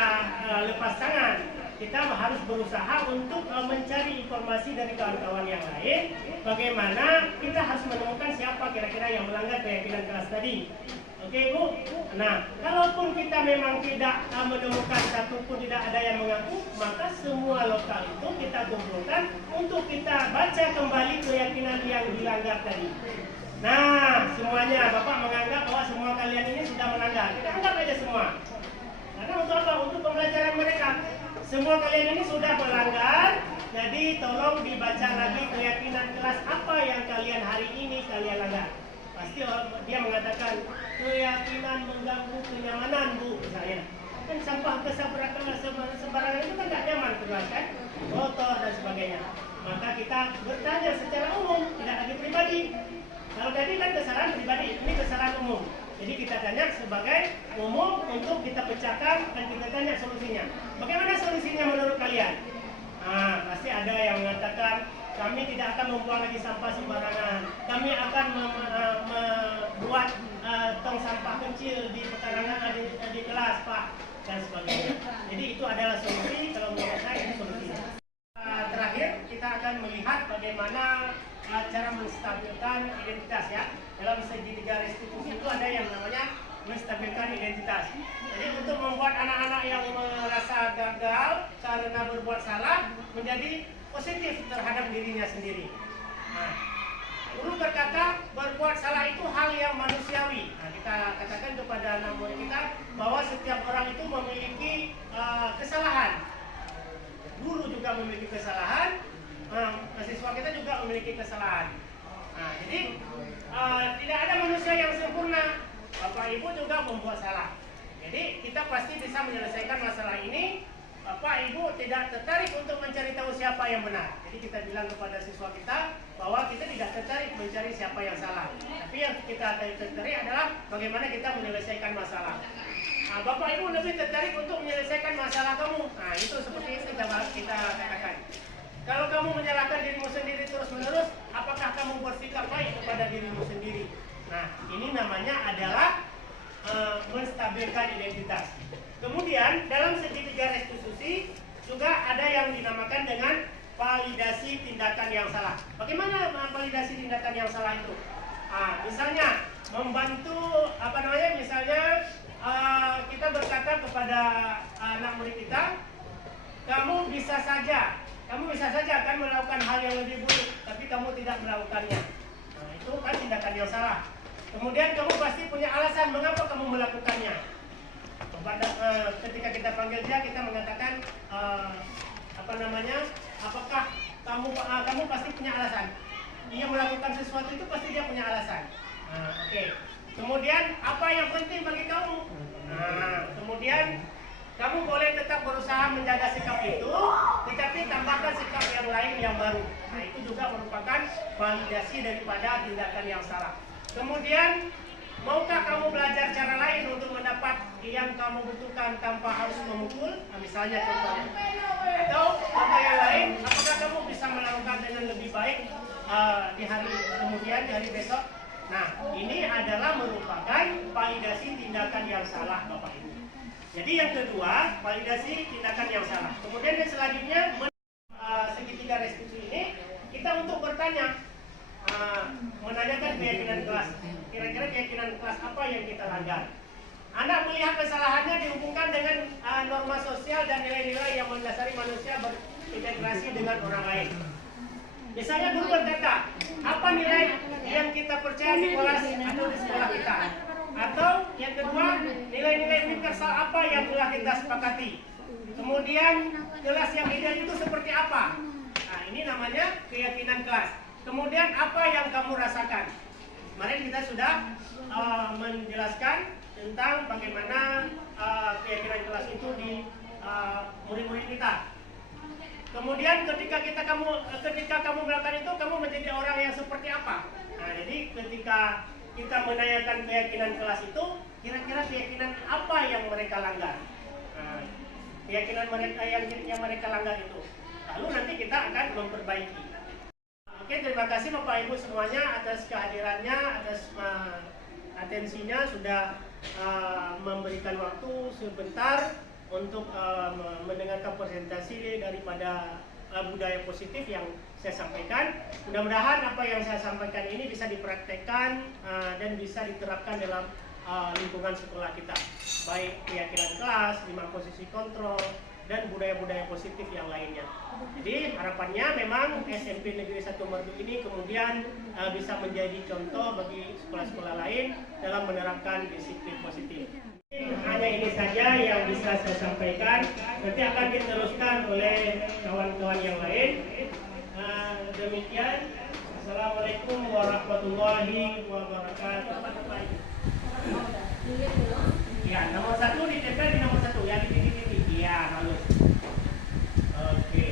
lepas tangan. Kita harus berusaha untuk mencari informasi dari kawan-kawan yang lain. Bagaimana kita harus menemukan siapa kira-kira yang melanggar keyakinan kelas tadi. Oke Bu? Nah, kalaupun kita memang tidak menemukan satupun, tidak ada yang mengaku, maka semua lokal itu kita kumpulkan untuk kita baca kembali keyakinan yang dilanggar tadi. Nah, semuanya Bapak menganggap bahwa semua kalian ini sudah melanggar. Kita anggap aja semua. Karena untuk apa? Untuk pembelajaran mereka. Semua kalian ini sudah melanggar, jadi tolong dibaca lagi keyakinan kelas apa yang kalian hari ini kalian langgar. Pasti dia mengatakan keyakinan mengganggu kenyamanan Bu, misalnya. Kan sampah sembarangan itu kan tidak nyaman keluar kan, kotor dan sebagainya. Maka kita bertanya secara umum, tidak lagi pribadi. Kalau tadi kan kesalahan pribadi, ini kesalahan umum. Jadi kita tanya sebagai umum untuk kita pecahkan dan kita tanya solusinya. Bagaimana solusinya menurut kalian? Nah, pasti ada yang mengatakan kami tidak akan membuang lagi sampah sembarangan. Kami akan membuat tong sampah kecil di pekarangan di kelas Pak dan sebagainya. Jadi itu adalah solusi. Kalau menurut saya itu solusinya. Terakhir kita akan melihat bagaimana cara menstabilkan identitas ya. Dalam segitiga restitusi itu ada yang namanya menstabilkan identitas. Jadi untuk membuat anak-anak yang merasa gagal karena berbuat salah menjadi positif terhadap dirinya sendiri. Nah, guru berkata berbuat salah itu hal yang manusiawi. Nah, kita katakan kepada anak murid kita bahwa setiap orang itu memiliki kesalahan. Guru juga memiliki kesalahan, siswa kita juga memiliki kesalahan. Nah, jadi tidak ada manusia yang sempurna. Bapak Ibu juga membuat salah. Jadi kita pasti bisa menyelesaikan masalah ini. Bapak Ibu tidak tertarik untuk mencari tahu siapa yang benar. Jadi kita bilang kepada siswa kita bahwa kita tidak tertarik mencari siapa yang salah. Tapi yang kita tertarik adalah bagaimana kita menyelesaikan masalah. Nah, Bapak Ibu lebih tertarik untuk menyelesaikan masalah kamu. Nah, itu seperti itu kita katakan. Kalau kamu menyalahkan dirimu sendiri terus-menerus, apakah kamu bersikap baik kepada dirimu sendiri? Nah, ini namanya adalah menstabilkan identitas. Kemudian dalam segitiga restitusi juga ada yang dinamakan dengan validasi tindakan yang salah. Bagaimana validasi tindakan yang salah itu? Misalnya membantu misalnya kita berkata kepada anak murid kita, kamu bisa saja kan melakukan hal yang lebih buruk, tapi kamu tidak melakukannya. Nah, itu kan tindakan yang salah. Kemudian kamu pasti punya alasan mengapa kamu melakukannya. Ketika kita panggil dia, kita mengatakan apakah kamu pasti punya alasan. Dia melakukan sesuatu itu pasti dia punya alasan. Oke. Kemudian apa yang penting bagi kamu? Kemudian kamu boleh tetap berusaha menjaga sikap itu, tetapi tambahkan sikap yang lain yang baru. Nah, itu juga merupakan validasi daripada tindakan yang salah. Kemudian, maukah kamu belajar cara lain untuk mendapat yang kamu butuhkan tanpa harus memukul? Misalnya contohnya. Atau contoh yang lain, apakah kamu bisa melakukan dengan lebih baik di hari besok? Nah, ini adalah merupakan validasi tindakan yang salah, Bapak Ibu. Jadi yang kedua, validasi tindakan yang salah. Kemudian yang selanjutnya, segitiga restitusi ini, kita untuk bertanya, menanyakan keyakinan kelas. Kira-kira keyakinan kelas apa yang kita langgar? Anak melihat kesalahannya dihubungkan dengan norma sosial dan nilai-nilai yang mendasari manusia berintegrasi dengan orang lain. Misalnya guru berkata, apa nilai yang kita percaya di kelas atau di sekolah kita? Atau yang kedua, nilai-nilai universal apa yang telah kita sepakati? Kemudian kelas yang ideal itu seperti apa? Nah, ini namanya keyakinan kelas. Kemudian apa yang kamu rasakan? Kemarin kita sudah menjelaskan tentang bagaimana keyakinan kelas itu di murid-murid kita. Kemudian ketika kamu melakukan itu, kamu menjadi orang yang seperti apa? Nah, jadi ketika kita menanyakan keyakinan kelas itu, kira-kira keyakinan apa yang mereka langgar? Nah, keyakinan mereka yang mereka langgar itu. Lalu nanti kita akan memperbaiki. Oke, terima kasih Bapak Ibu semuanya atas kehadirannya, atas atensinya, sudah memberikan waktu sebentar untuk mendengarkan presentasi daripada budaya positif yang saya sampaikan. Mudah-mudahan apa yang saya sampaikan ini bisa dipraktekkan dan bisa diterapkan dalam lingkungan sekolah kita, baik keyakinan kelas, 5 posisi kontrol, dan budaya-budaya positif yang lainnya. Jadi harapannya memang SMP Negeri 1 Merdu ini kemudian bisa menjadi contoh bagi sekolah-sekolah lain dalam menerapkan disiplin positif. Hanya ini saja yang bisa saya sampaikan. Nanti akan diteruskan oleh kawan-kawan yang lain. Demikian. Assalamualaikum warahmatullahi wabarakatuh. Ya, nomor 1 ditempel di nomor 1 ya, di titik-titik. Ya, bagus. Oke.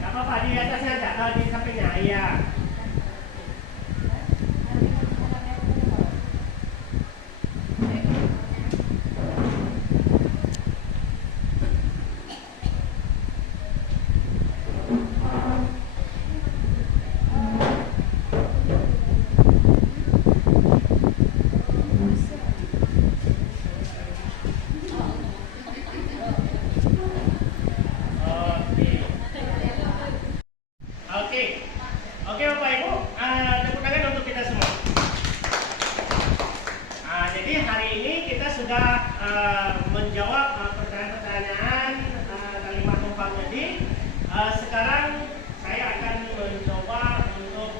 Gak apa-apa, di atasnya aja, di sampingnya. Iya. Oke Bapak Ibu, tepuk tangan untuk kita semua. Jadi hari ini kita sudah menjawab pertanyaan-pertanyaan kalimat numpang tadi. Sekarang saya akan mencoba untuk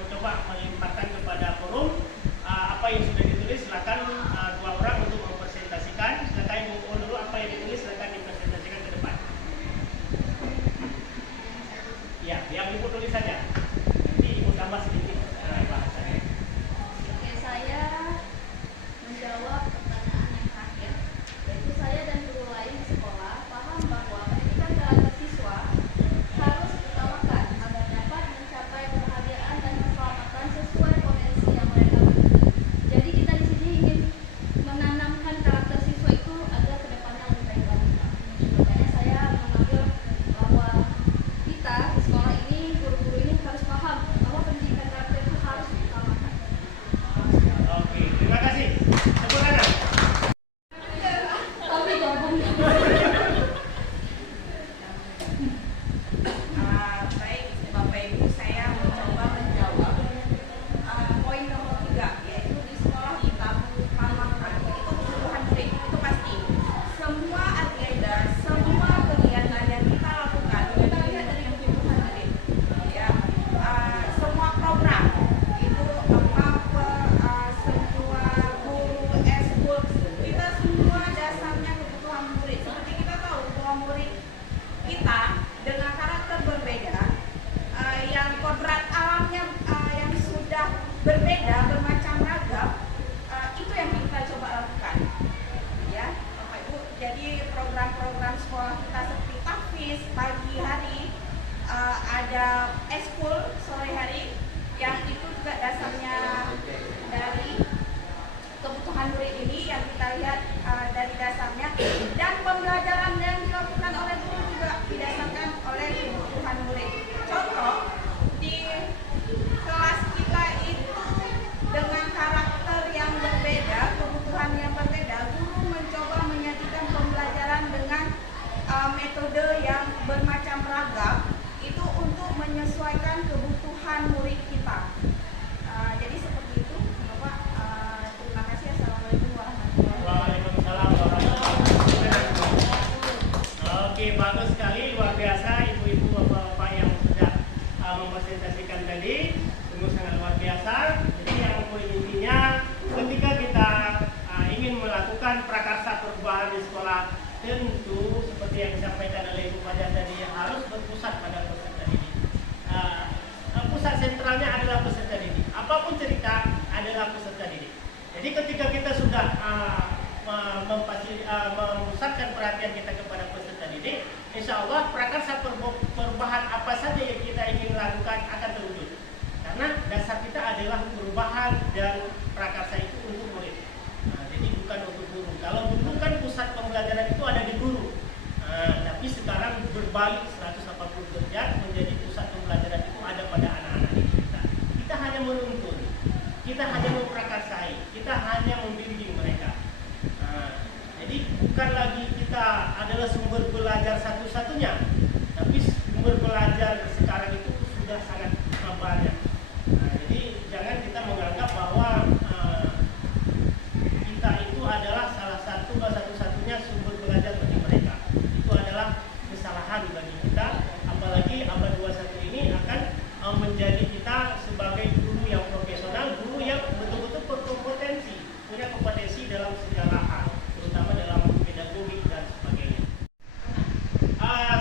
mencoba melimpahkan kepada forum apa yang sudah ditulis. Silakan 2 orang untuk mempresentasikan. Silakan Ibu dulu apa yang ditulis, silakan dipresentasikan ke depan. Ya, yang Ibu tulis saja. Nanti Ibu tambah sedikit bahasanya. Oke, saya menjawab pertanyaan yang terakhir. Yaitu saya dan guru lain di sekolah paham bahwa pendidikan berbeda, bermacam ragam, itu yang kita coba lakukan. Ya, Bapak Ibu. Jadi program-program sekolah kita seperti tahfiz pagi hari, ada eskul sore hari, yang itu juga dasarnya dari kebutuhan murid ini yang kita lihat dari dasarnya, dan pembelajaran yang dilakukan oleh guru juga didasarkan oleh kebutuhan murid. Contoh, di kelas kita itu dengan karakter yang berbeda, kebutuhan yang berbeda, guru mencoba menyajikan pembelajaran dengan metode yang bermacam ragam, itu untuk menyesuaikan kebutuhan murid kita. Jadi seperti itu, Bapak. Terima kasih. Assalamualaikum warahmatullahi wabarakatuh. Waalaikumsalam warahmatullahi wabarakatuh. Oke, bagus sekali, luar biasa ibu-ibu, bapak-bapak yang sudah mempresentasikan tadi, sungguh sangat luar biasa. Jadi yang poin intinya, ketika kita ingin melakukan prakarsa perubahan di sekolah, tentu seperti yang disampaikan oleh Ibu Fajar tadi, harus berpusat pada peserta didik. Pusat sentralnya adalah peserta didik. Apapun cerita adalah peserta didik. Jadi ketika kita sudah memusatkan perhatian kita kepada peserta didik, insya Allah prakarsa perubahan apa saja yang kita ingin lakukan akan terwujud. Karena dasar kita adalah perubahan dan prakarsa itu untuk murid. Jadi bukan untuk guru. Kalau dulu kan pusat pembelajaran itu ada di guru. Tapi sekarang berbalik 180 derajat, menjadi pusat pembelajaran itu ada pada anak-anak didik kita. Kita hanya menuntun, kita hanya memprakarsai, kita hanya membimbing mereka. Jadi bukan lagi kita adalah sumber belajar satu-satunya, tapi sumber belajar sekarang itu sudah sangat banyak. Jadi jangan kita menganggap bahwa kita itu adalah satu-satunya sumber belajar bagi mereka. Itu adalah kesalahan bagi kita, apalagi abad 21 ini akan menjadi kita sebagai guru yang profesional, guru yang betul-betul berkompetensi, punya kompetensi dalam segala hal, terutama dalam pedagogik dan sebagainya.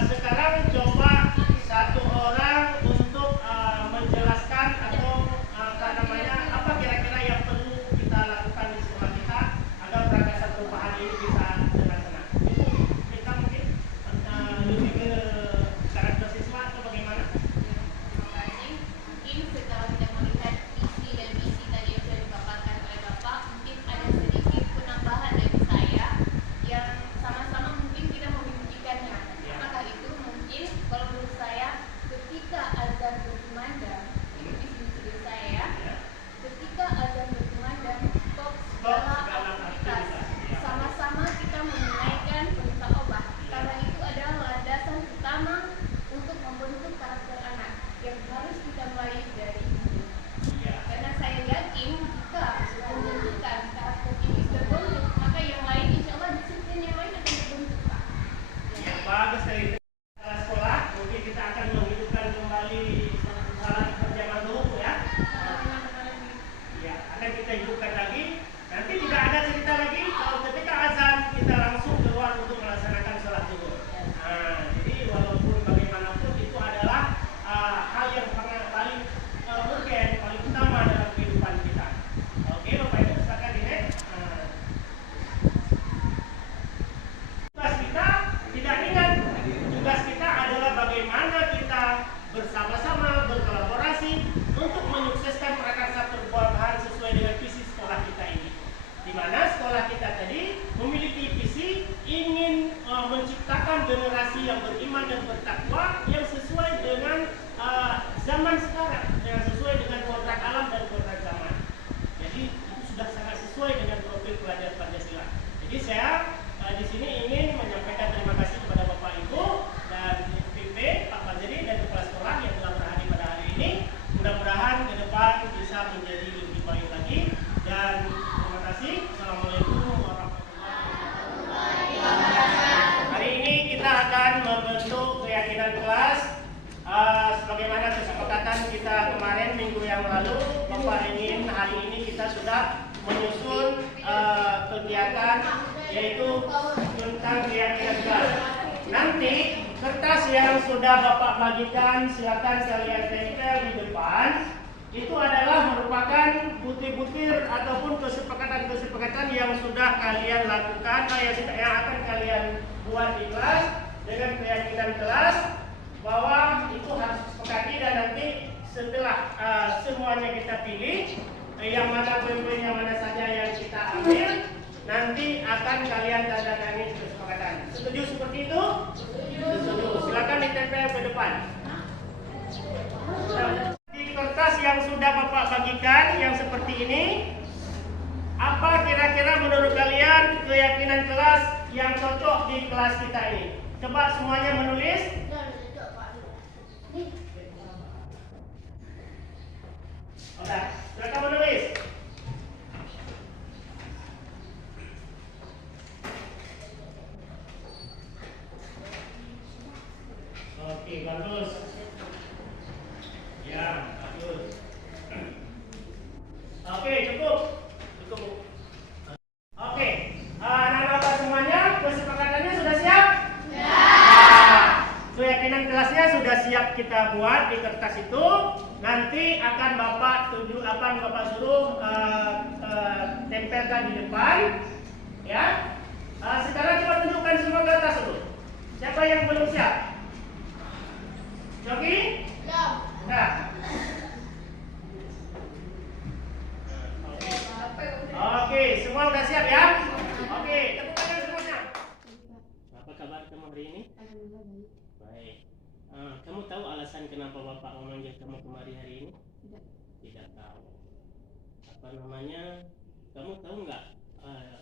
Sekarang coba satu orang untuk menjelaskan atau apa kira-kira yang perlu kita lakukan di sekolah kita agar prakarsa perubahan ini bisa terlaksana. Kita mungkin lebih ke karakter siswa atau bagaimana? Terima kasih. Mungkin setelah kita melihat visi dan misi tadi yang sudah dipaparkan oleh Bapak, mungkin ada sedikit penambahan dari saya yang sama-sama mungkin kita memimpikannya. Apakah itu? Mungkin kalau menurut saya, ketika azan berkumandang, itu visi saya, ketika azan berkumandang, stop segala aktivitas. Sama-sama kita menunaikan perintah Allah, karena itu adalah landasan utama untuk membentuk karakter anak yang harus kita mulai dari dulu. Karena saya yakin jika membentukkan karakter ini sudah bentuk, maka yang lain insya Allah disiplin yang lain akan terbentuk, Pak. Bagus sekali. Sekolah, mungkin kita akan menghidupkan kembali salat berjamaah dulu ya. Ya, akan kita hidupkan lagi. Nanti tidak ada cerita lagi kalau ketika azan kita langsung keluar untuk melaksanakan salat zuhur. Jadi walaupun bagaimanapun itu adalah hal yang paling urgen, paling utama dalam kehidupan kita. Oke, Bapak Ibu silakan di tugas kita tidak ringan. Tugas kita adalah bagaimana kita bersama-sama berkolaborasi untuk menyukseskan prakarsa perubahan sesuai dengan visi sekolah kita ini. Di mana sekolah kita tadi memiliki visi ingin menciptakan generasi yang beriman dan bertakwa yang sesuai dengan zaman sekarang, yang sesuai dengan kontrak alam dan kontrak zaman. Jadi itu sudah sangat sesuai dengan profil pelajar Pancasila. Jadi saya di sini ingin menyampaikan terima kasih kepada Bapak Ibu dan PP, Pak Fajri dan kepala sekolah yang telah berhadir pada hari ini. Mudah-mudahan ke depan bisa menjadi lebih baik lagi. Dan terima kasih. Assalamualaikum warahmatullahi wabarakatuh. Hari ini kita akan membentuk keyakinan kelas. Sebagaimana kesepakatan kita kemarin minggu yang lalu, Bapak ingin hari ini kita sudah menyusun kegiatan yaitu tentang keyakinan kelas. Nanti kertas yang sudah Bapak bagikan silakan kalian tempel di depan. Itu adalah merupakan butir-butir ataupun kesepakatan-kesepakatan yang sudah kalian lakukan, yang akan kalian buat di kelas dengan keyakinan kelas bahwa itu harus disepakati, dan nanti setelah semuanya kita pilih yang mana poin-poin yang mana saja yang kita ambil, nanti akan kalian tanda tangani kesepakatan. Setuju seperti itu? Setuju. Silakan ditempel ke depan. Di kertas yang sudah Bapak bagikan yang seperti ini, apa kira-kira menurut kalian keyakinan kelas yang cocok di kelas kita ini? Coba semuanya menulis. Oke, silakan menulis. Oke, bagus. Ya, bagus. Oke, cukup. Oke, anak-anak semuanya kesepakatannya sudah siap? Ya. Keyakinan kelasnya sudah siap kita buat di kertas itu. Nanti akan Bapak suruh tempelkan di depan. Ya. Sekarang coba tunjukkan semua kertas dulu. Siapa yang belum siap? Joki? Ya. Nah. Oke, semua udah siap ya? Oke, tepuk tangan semuanya. Apa kabar kamu hari ini? Baik. Kamu tahu alasan kenapa Bapak memanggil kamu kemari hari ini? Tidak. Tidak tahu. Apa namanya? Kamu tahu nggak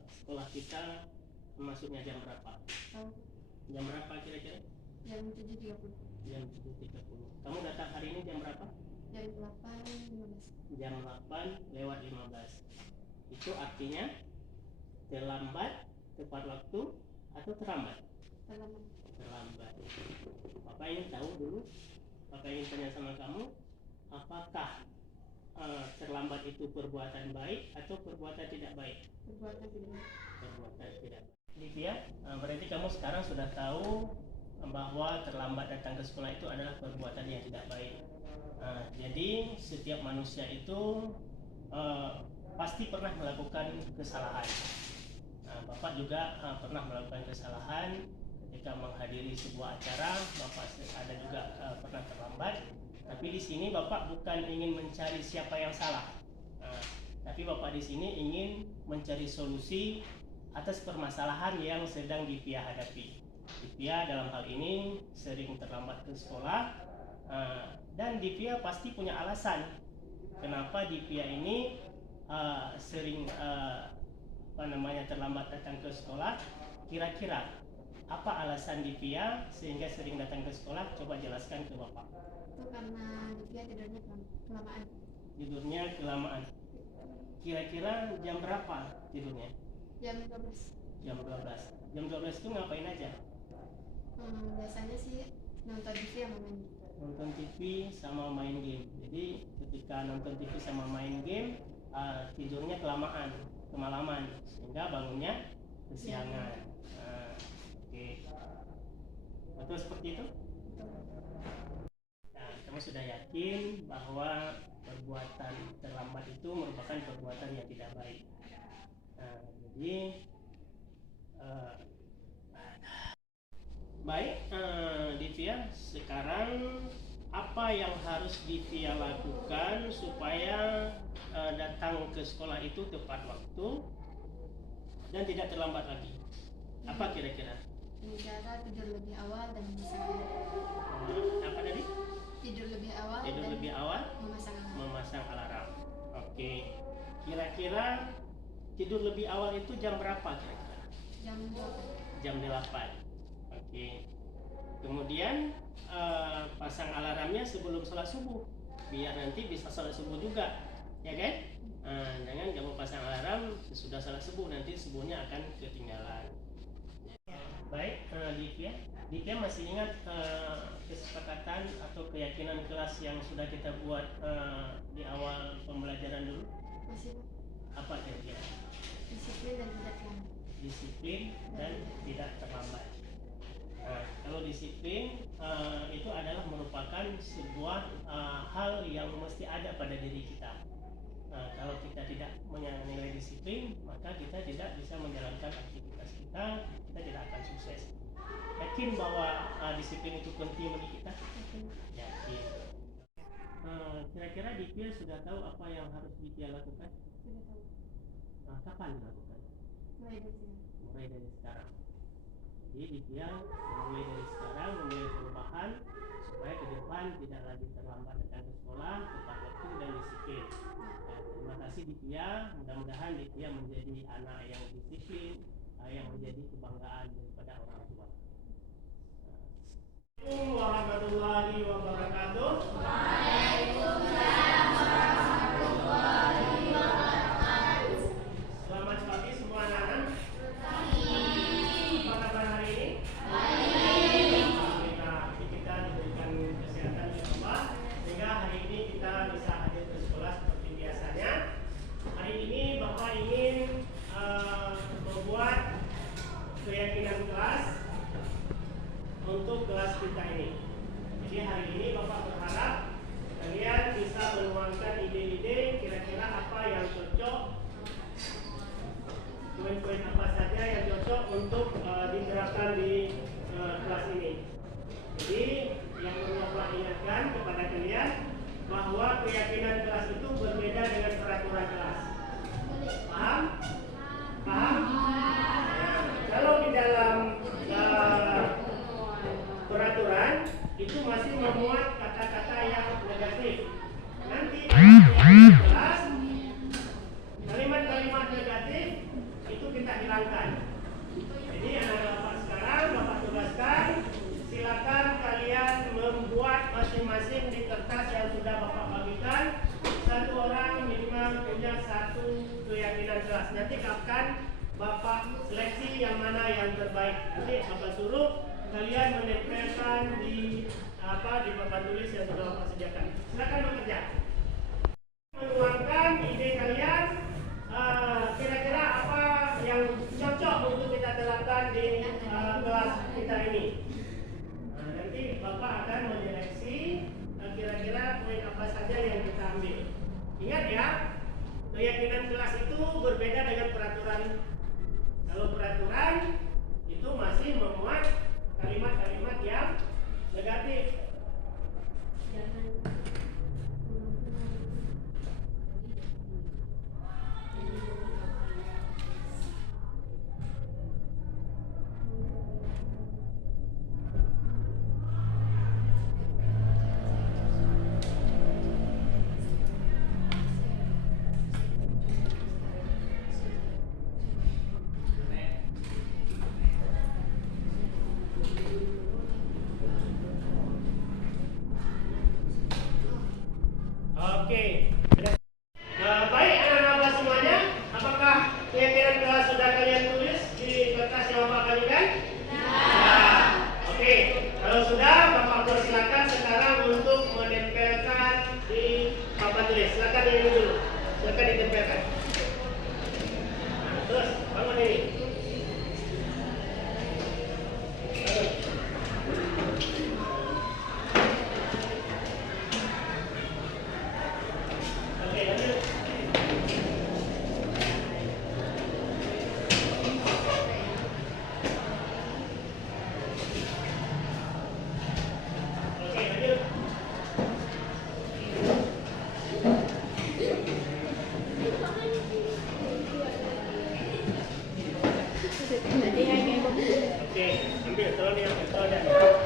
sekolah kita masuknya jam berapa? Tahu. Jam berapa kira-kira? Jam 7.30. Jam 7.30. Kamu datang hari ini jam berapa? Jam 8.15. Jam 8:15. Itu artinya terlambat, tepat waktu, atau terlambat? Terlambat. Terlambat. Bapak ingin tahu dulu, Bapak ingin tanya sama kamu, apakah terlambat itu perbuatan baik atau perbuatan tidak baik? Perbuatan tidak baik. Perbuatan tidak baik. Livia, berarti kamu sekarang sudah tahu bahwa terlambat datang ke sekolah itu adalah perbuatan yang tidak baik. Jadi setiap manusia itu pasti pernah melakukan kesalahan. Bapak juga pernah melakukan kesalahan ketika menghadiri sebuah acara. Bapak ada juga pernah terlambat. Tapi di sini Bapak bukan ingin mencari siapa yang salah, tapi Bapak di sini ingin mencari solusi atas permasalahan yang sedang Divya hadapi. Divya dalam hal ini sering terlambat ke sekolah, dan Divya pasti punya alasan kenapa Divya ini sering terlambat datang ke sekolah. Kira-kira apa alasan Divya sehingga sering datang ke sekolah? Coba jelaskan ke Bapak. Itu karena Divya tidurnya kelamaan. Tidurnya kelamaan. Kira-kira jam berapa tidurnya? Jam 12. Jam 12. Jam 12 itu ngapain aja? Biasanya sih nonton TV sama main. Nonton TV sama main game. Jadi ketika nonton TV sama main game, tidurnya kemalaman, sehingga bangunnya kesiangan. Oke. Betul seperti itu? Nah, kamu sudah yakin bahwa perbuatan terlambat itu merupakan perbuatan yang tidak baik. Jadi baik, Divya, sekarang apa yang harus Divya lakukan supaya datang ke sekolah itu tepat waktu dan tidak terlambat lagi? Apa kira-kira? Cara tidur lebih awal dan memasang apa tadi? Tidur lebih awal. Tidur dan lebih awal. Memasang alarm. Oke. Kira-kira tidur lebih awal itu jam berapa kira-kira? Jam 8. Jam 8. Oke. Kemudian pasang alarmnya sebelum sholat subuh, biar nanti bisa sholat subuh juga, ya kan? Jangan kamu pasang alarm sesudah sholat subuh, nanti subuhnya akan ketinggalan. Baik, Divya masih ingat kesepakatan atau keyakinan kelas yang sudah kita buat di awal pembelajaran dulu? Masih. Apa kira-kira? Disiplin dan tidak terlambat. Disiplin dan tidak terlambat. Nah, kalau disiplin itu adalah merupakan sebuah hal yang mesti ada pada diri kita. Kalau kita disiplin, maka kita tidak bisa menjalankan aktivitas kita tidak akan sukses. Yakin bahwa disiplin itu penting bagi kita? Yakin. Kira-kira Divya sudah tahu apa yang harus Divya lakukan? Sudah tahu. Kapan dilakukan? Mulai dari sekarang. Jadi Divya mulai dari sekarang memulai perubahan supaya ke depan tidak lagi terlambat datang ke sekolah, tepat waktu dan disiplin. Terima kasih Divya, mudah-mudahan Divya menjadi anak yang disiplin, yang menjadi kebanggaan daripada orang tua. Assalamualaikum warahmatullahi wabarakatuh. Waalaikumsalam warahmatullahi wabarakatuh. Selamat pagi semua anak-anak. Apa kabar hari ini? Baik. Alhamdulillah, kita diberikan kesehatan oleh Allah sehingga hari ini kita bisa hadir ke sekolah seperti biasanya. Hari ini Bapak ingin membuat keyakinan kelas untuk kelas kita ini. Jadi hari ini Bapak berharap kalian bisa menuangkan ide-ide kira-kira apa yang cocok, poin-poin apa saja yang cocok untuk diterapkan di kelas ini. Jadi yang perlu Bapak ingatkan kepada kalian bahwa keyakinan kelas itu berbeda dengan peraturan kelas. Paham? Paham? Nah, kalau di dalam peraturan itu masih memuat kata-kata yang negatif. Nanti di kelas kalimat-kalimat negatif itu kita hilangkan. Jadi anak-anak Bapak sekarang Bapak tugaskan, silakan kalian membuat masing-masing di kertas yang sudah Bapak bagikan. Satu orang minimal punya satu keyakinan kelas. Nanti akan Bapak seleksi yang mana yang terbaik. Nanti Bapak suruh kalian menempelkan di papan tulis yang sudah Bapak sediakan. Silakan bekerja. Menuangkan ide kalian, kira-kira apa yang cocok untuk kita terapkan di kelas kita ini. Nanti Bapak akan menyeleksi kira-kira poin apa saja yang kita ambil. Ingat ya, keyakinan kelas itu berbeda dengan peraturan. Kalau peraturan itu masih memuat kalimat-kalimat yang negatif. Oke. Baik anak-anak Bapak semuanya, apakah keyakinan kelas sudah kalian tulis di kertas yang Bapak bagikan? Ya. Oke. Kalau sudah, Bapak persilakan sekarang untuk menempelkan di papan tulis. Silakan ini dulu. Silakan ditempelkan. Nah, terus bangun ini. Oke, lanjut. Oke, lanjut. Oke, ambil, tolong diambil, tolong diambil.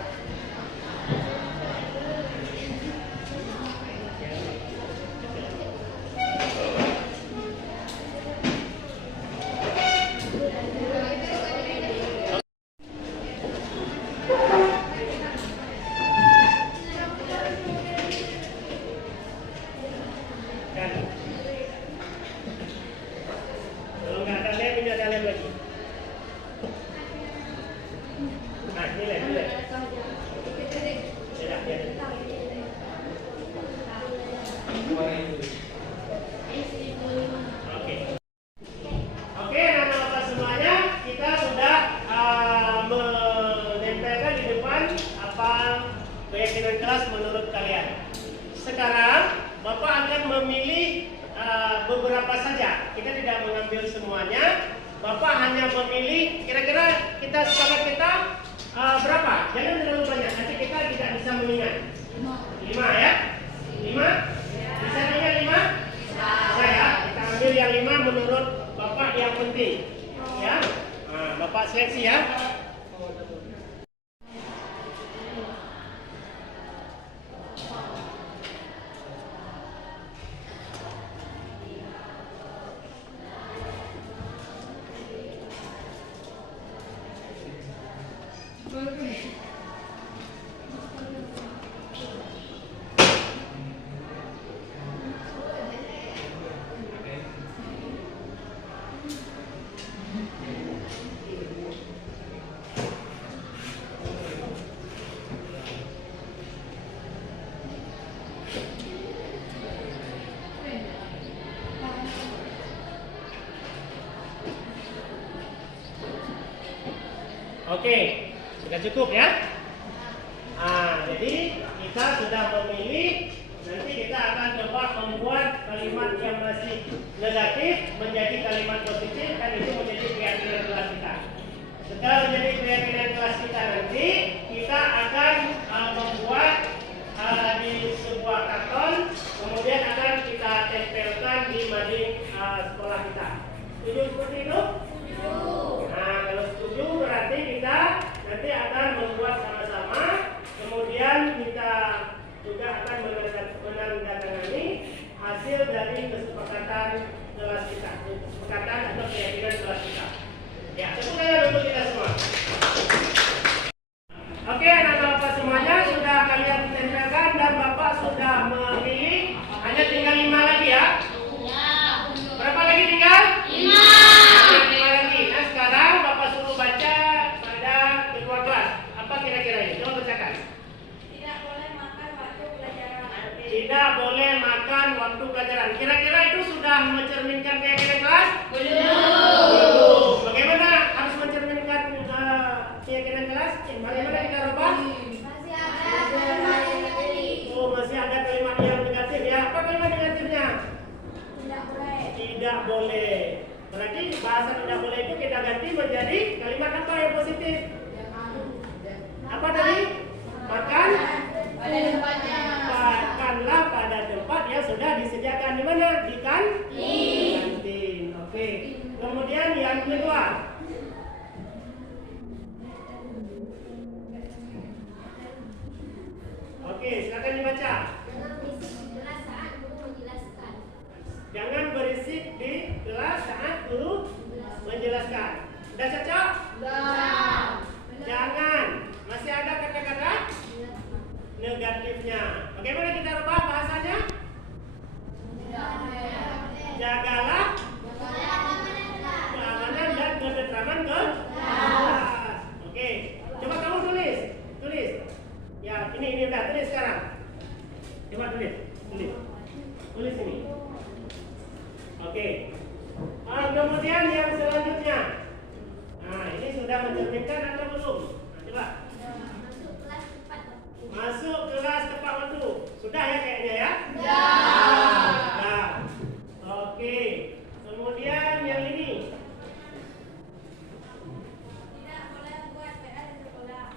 Kalau nggak ada lem, ini ada lem lagi. Nah, ini lem, ini lem. Tidak, ya. Oke. Oke, anak-anak Bapak semuanya, kita sudah menempelkan di depan apa keyakinan kelas menurut kalian. Sekarang Bapak akan memilih beberapa saja. Kita tidak mengambil mengambil semuanya. Bapak hanya memilih, kira-kira sepakat kita berapa? Jangan terlalu banyak, nanti kita tidak bisa mengingat. 5 ya? 5? Bisa ingat 5? Saya, kita ambil yang 5 menurut Bapak yang penting. Ya, nah, Bapak seleksi ya. Oke, sudah cukup ya. Jadi kita sudah memilih. Nanti kita akan coba membuat kalimat yang masih negatif menjadi kalimat positif, dan itu menjadi keyakinan kelas kita. Setelah menjadi keyakinan kelas kita nanti, kita akan membuat di sebuah karton, kemudian akan kita tempelkan di mading sekolah kita. Setuju seperti itu? Nah, kalau setuju berarti kita nanti akan membuat sama-sama, kemudian kita juga akan menandatangani hasil dari kesepakatan kelas kita, kesepakatan atau keyakinan kelas kita. Ya, tepuk tangan untuk kita semua. Oke, anak-anak Bapak semuanya sudah kalian tempelkan dan Bapak sudah memilih. Hanya tinggal 5 lagi ya. Berapa lagi tinggal? 5 lagi. Nah, sekarang Bapak suruh baca pada ketua kelas. Apa kira-kira ini? Coba bacakan. Tidak boleh makan waktu pelajaran. Tidak boleh makan waktu pelajaran. Kira-kira itu sudah mencerminkan keyakinan kelas? Belum. Bagaimana harus mencerminkan keyakinan kelas? Bagaimana kita rubah? Oh, masih ada kalimat yang negatif ya. Apa kalimat negatifnya? Tidak boleh. Berarti bahasa tidak boleh itu kita ganti menjadi kalimat apa yang positif? Apa tadi? Makan Pada tempatnya. makanlah pada tempat yang sudah disediakan. Di mana? Di kantin. Oke. Kemudian yang kedua. Oke, silakan dibaca. Jangan berisik di kelas saat guru menjelaskan. Sudah cocok? Jangan. Masih ada kata-kata negatifnya. Bagaimana kita rubah bahasanya? Jagalah keamanan dan ketentraman kelas. Oke. Coba kamu tulis. Ya, ini udah tulis sekarang. Coba tulis. Tulis ini. Oke. Kemudian yang selanjutnya. Nah, ini sudah mencerminkan atau belum? Nah, coba. Masuk kelas tepat waktu. Sudah ya kayaknya ya? Sudah. Oke. Kemudian yang ini.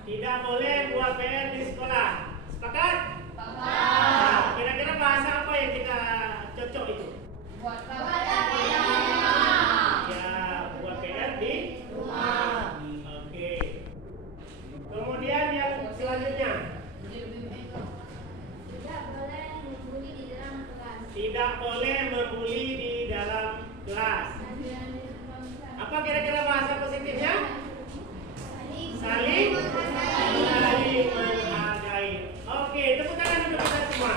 Tidak boleh buat PR di sekolah. Sepakat? Nah, kira-kira bahasa apa yang kita cocok itu? Ya, buat PR di rumah. Oke. Kemudian yang selanjutnya. Tidak boleh membuli di dalam kelas. Apa kira-kira bahasa positifnya? Saling menghargai. Oke, tepuk tangan untuk kita semua.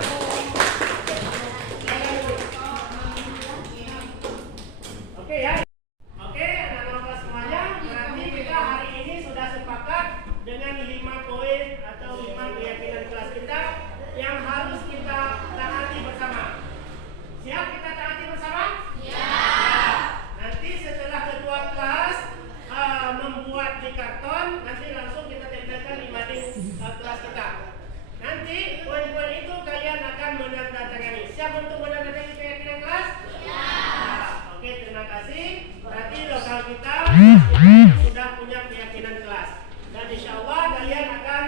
Oke ya. Oke, anak-anak semuanya, berarti kita hari ini sudah sepakat dengan 5 poin atau 5 keyakinan kelas kita yang harus kita taati bersama. Siap kita taati bersama? Ya. Nanti setelah ketua kelas membuat di karton, nanti langsung kita tempelkan di mading kelas kita. Nanti poin-poin itu kalian akan menandatangani. Siap untuk menandatangani keyakinan kelas? Ya. Oke, terima kasih. kalian akan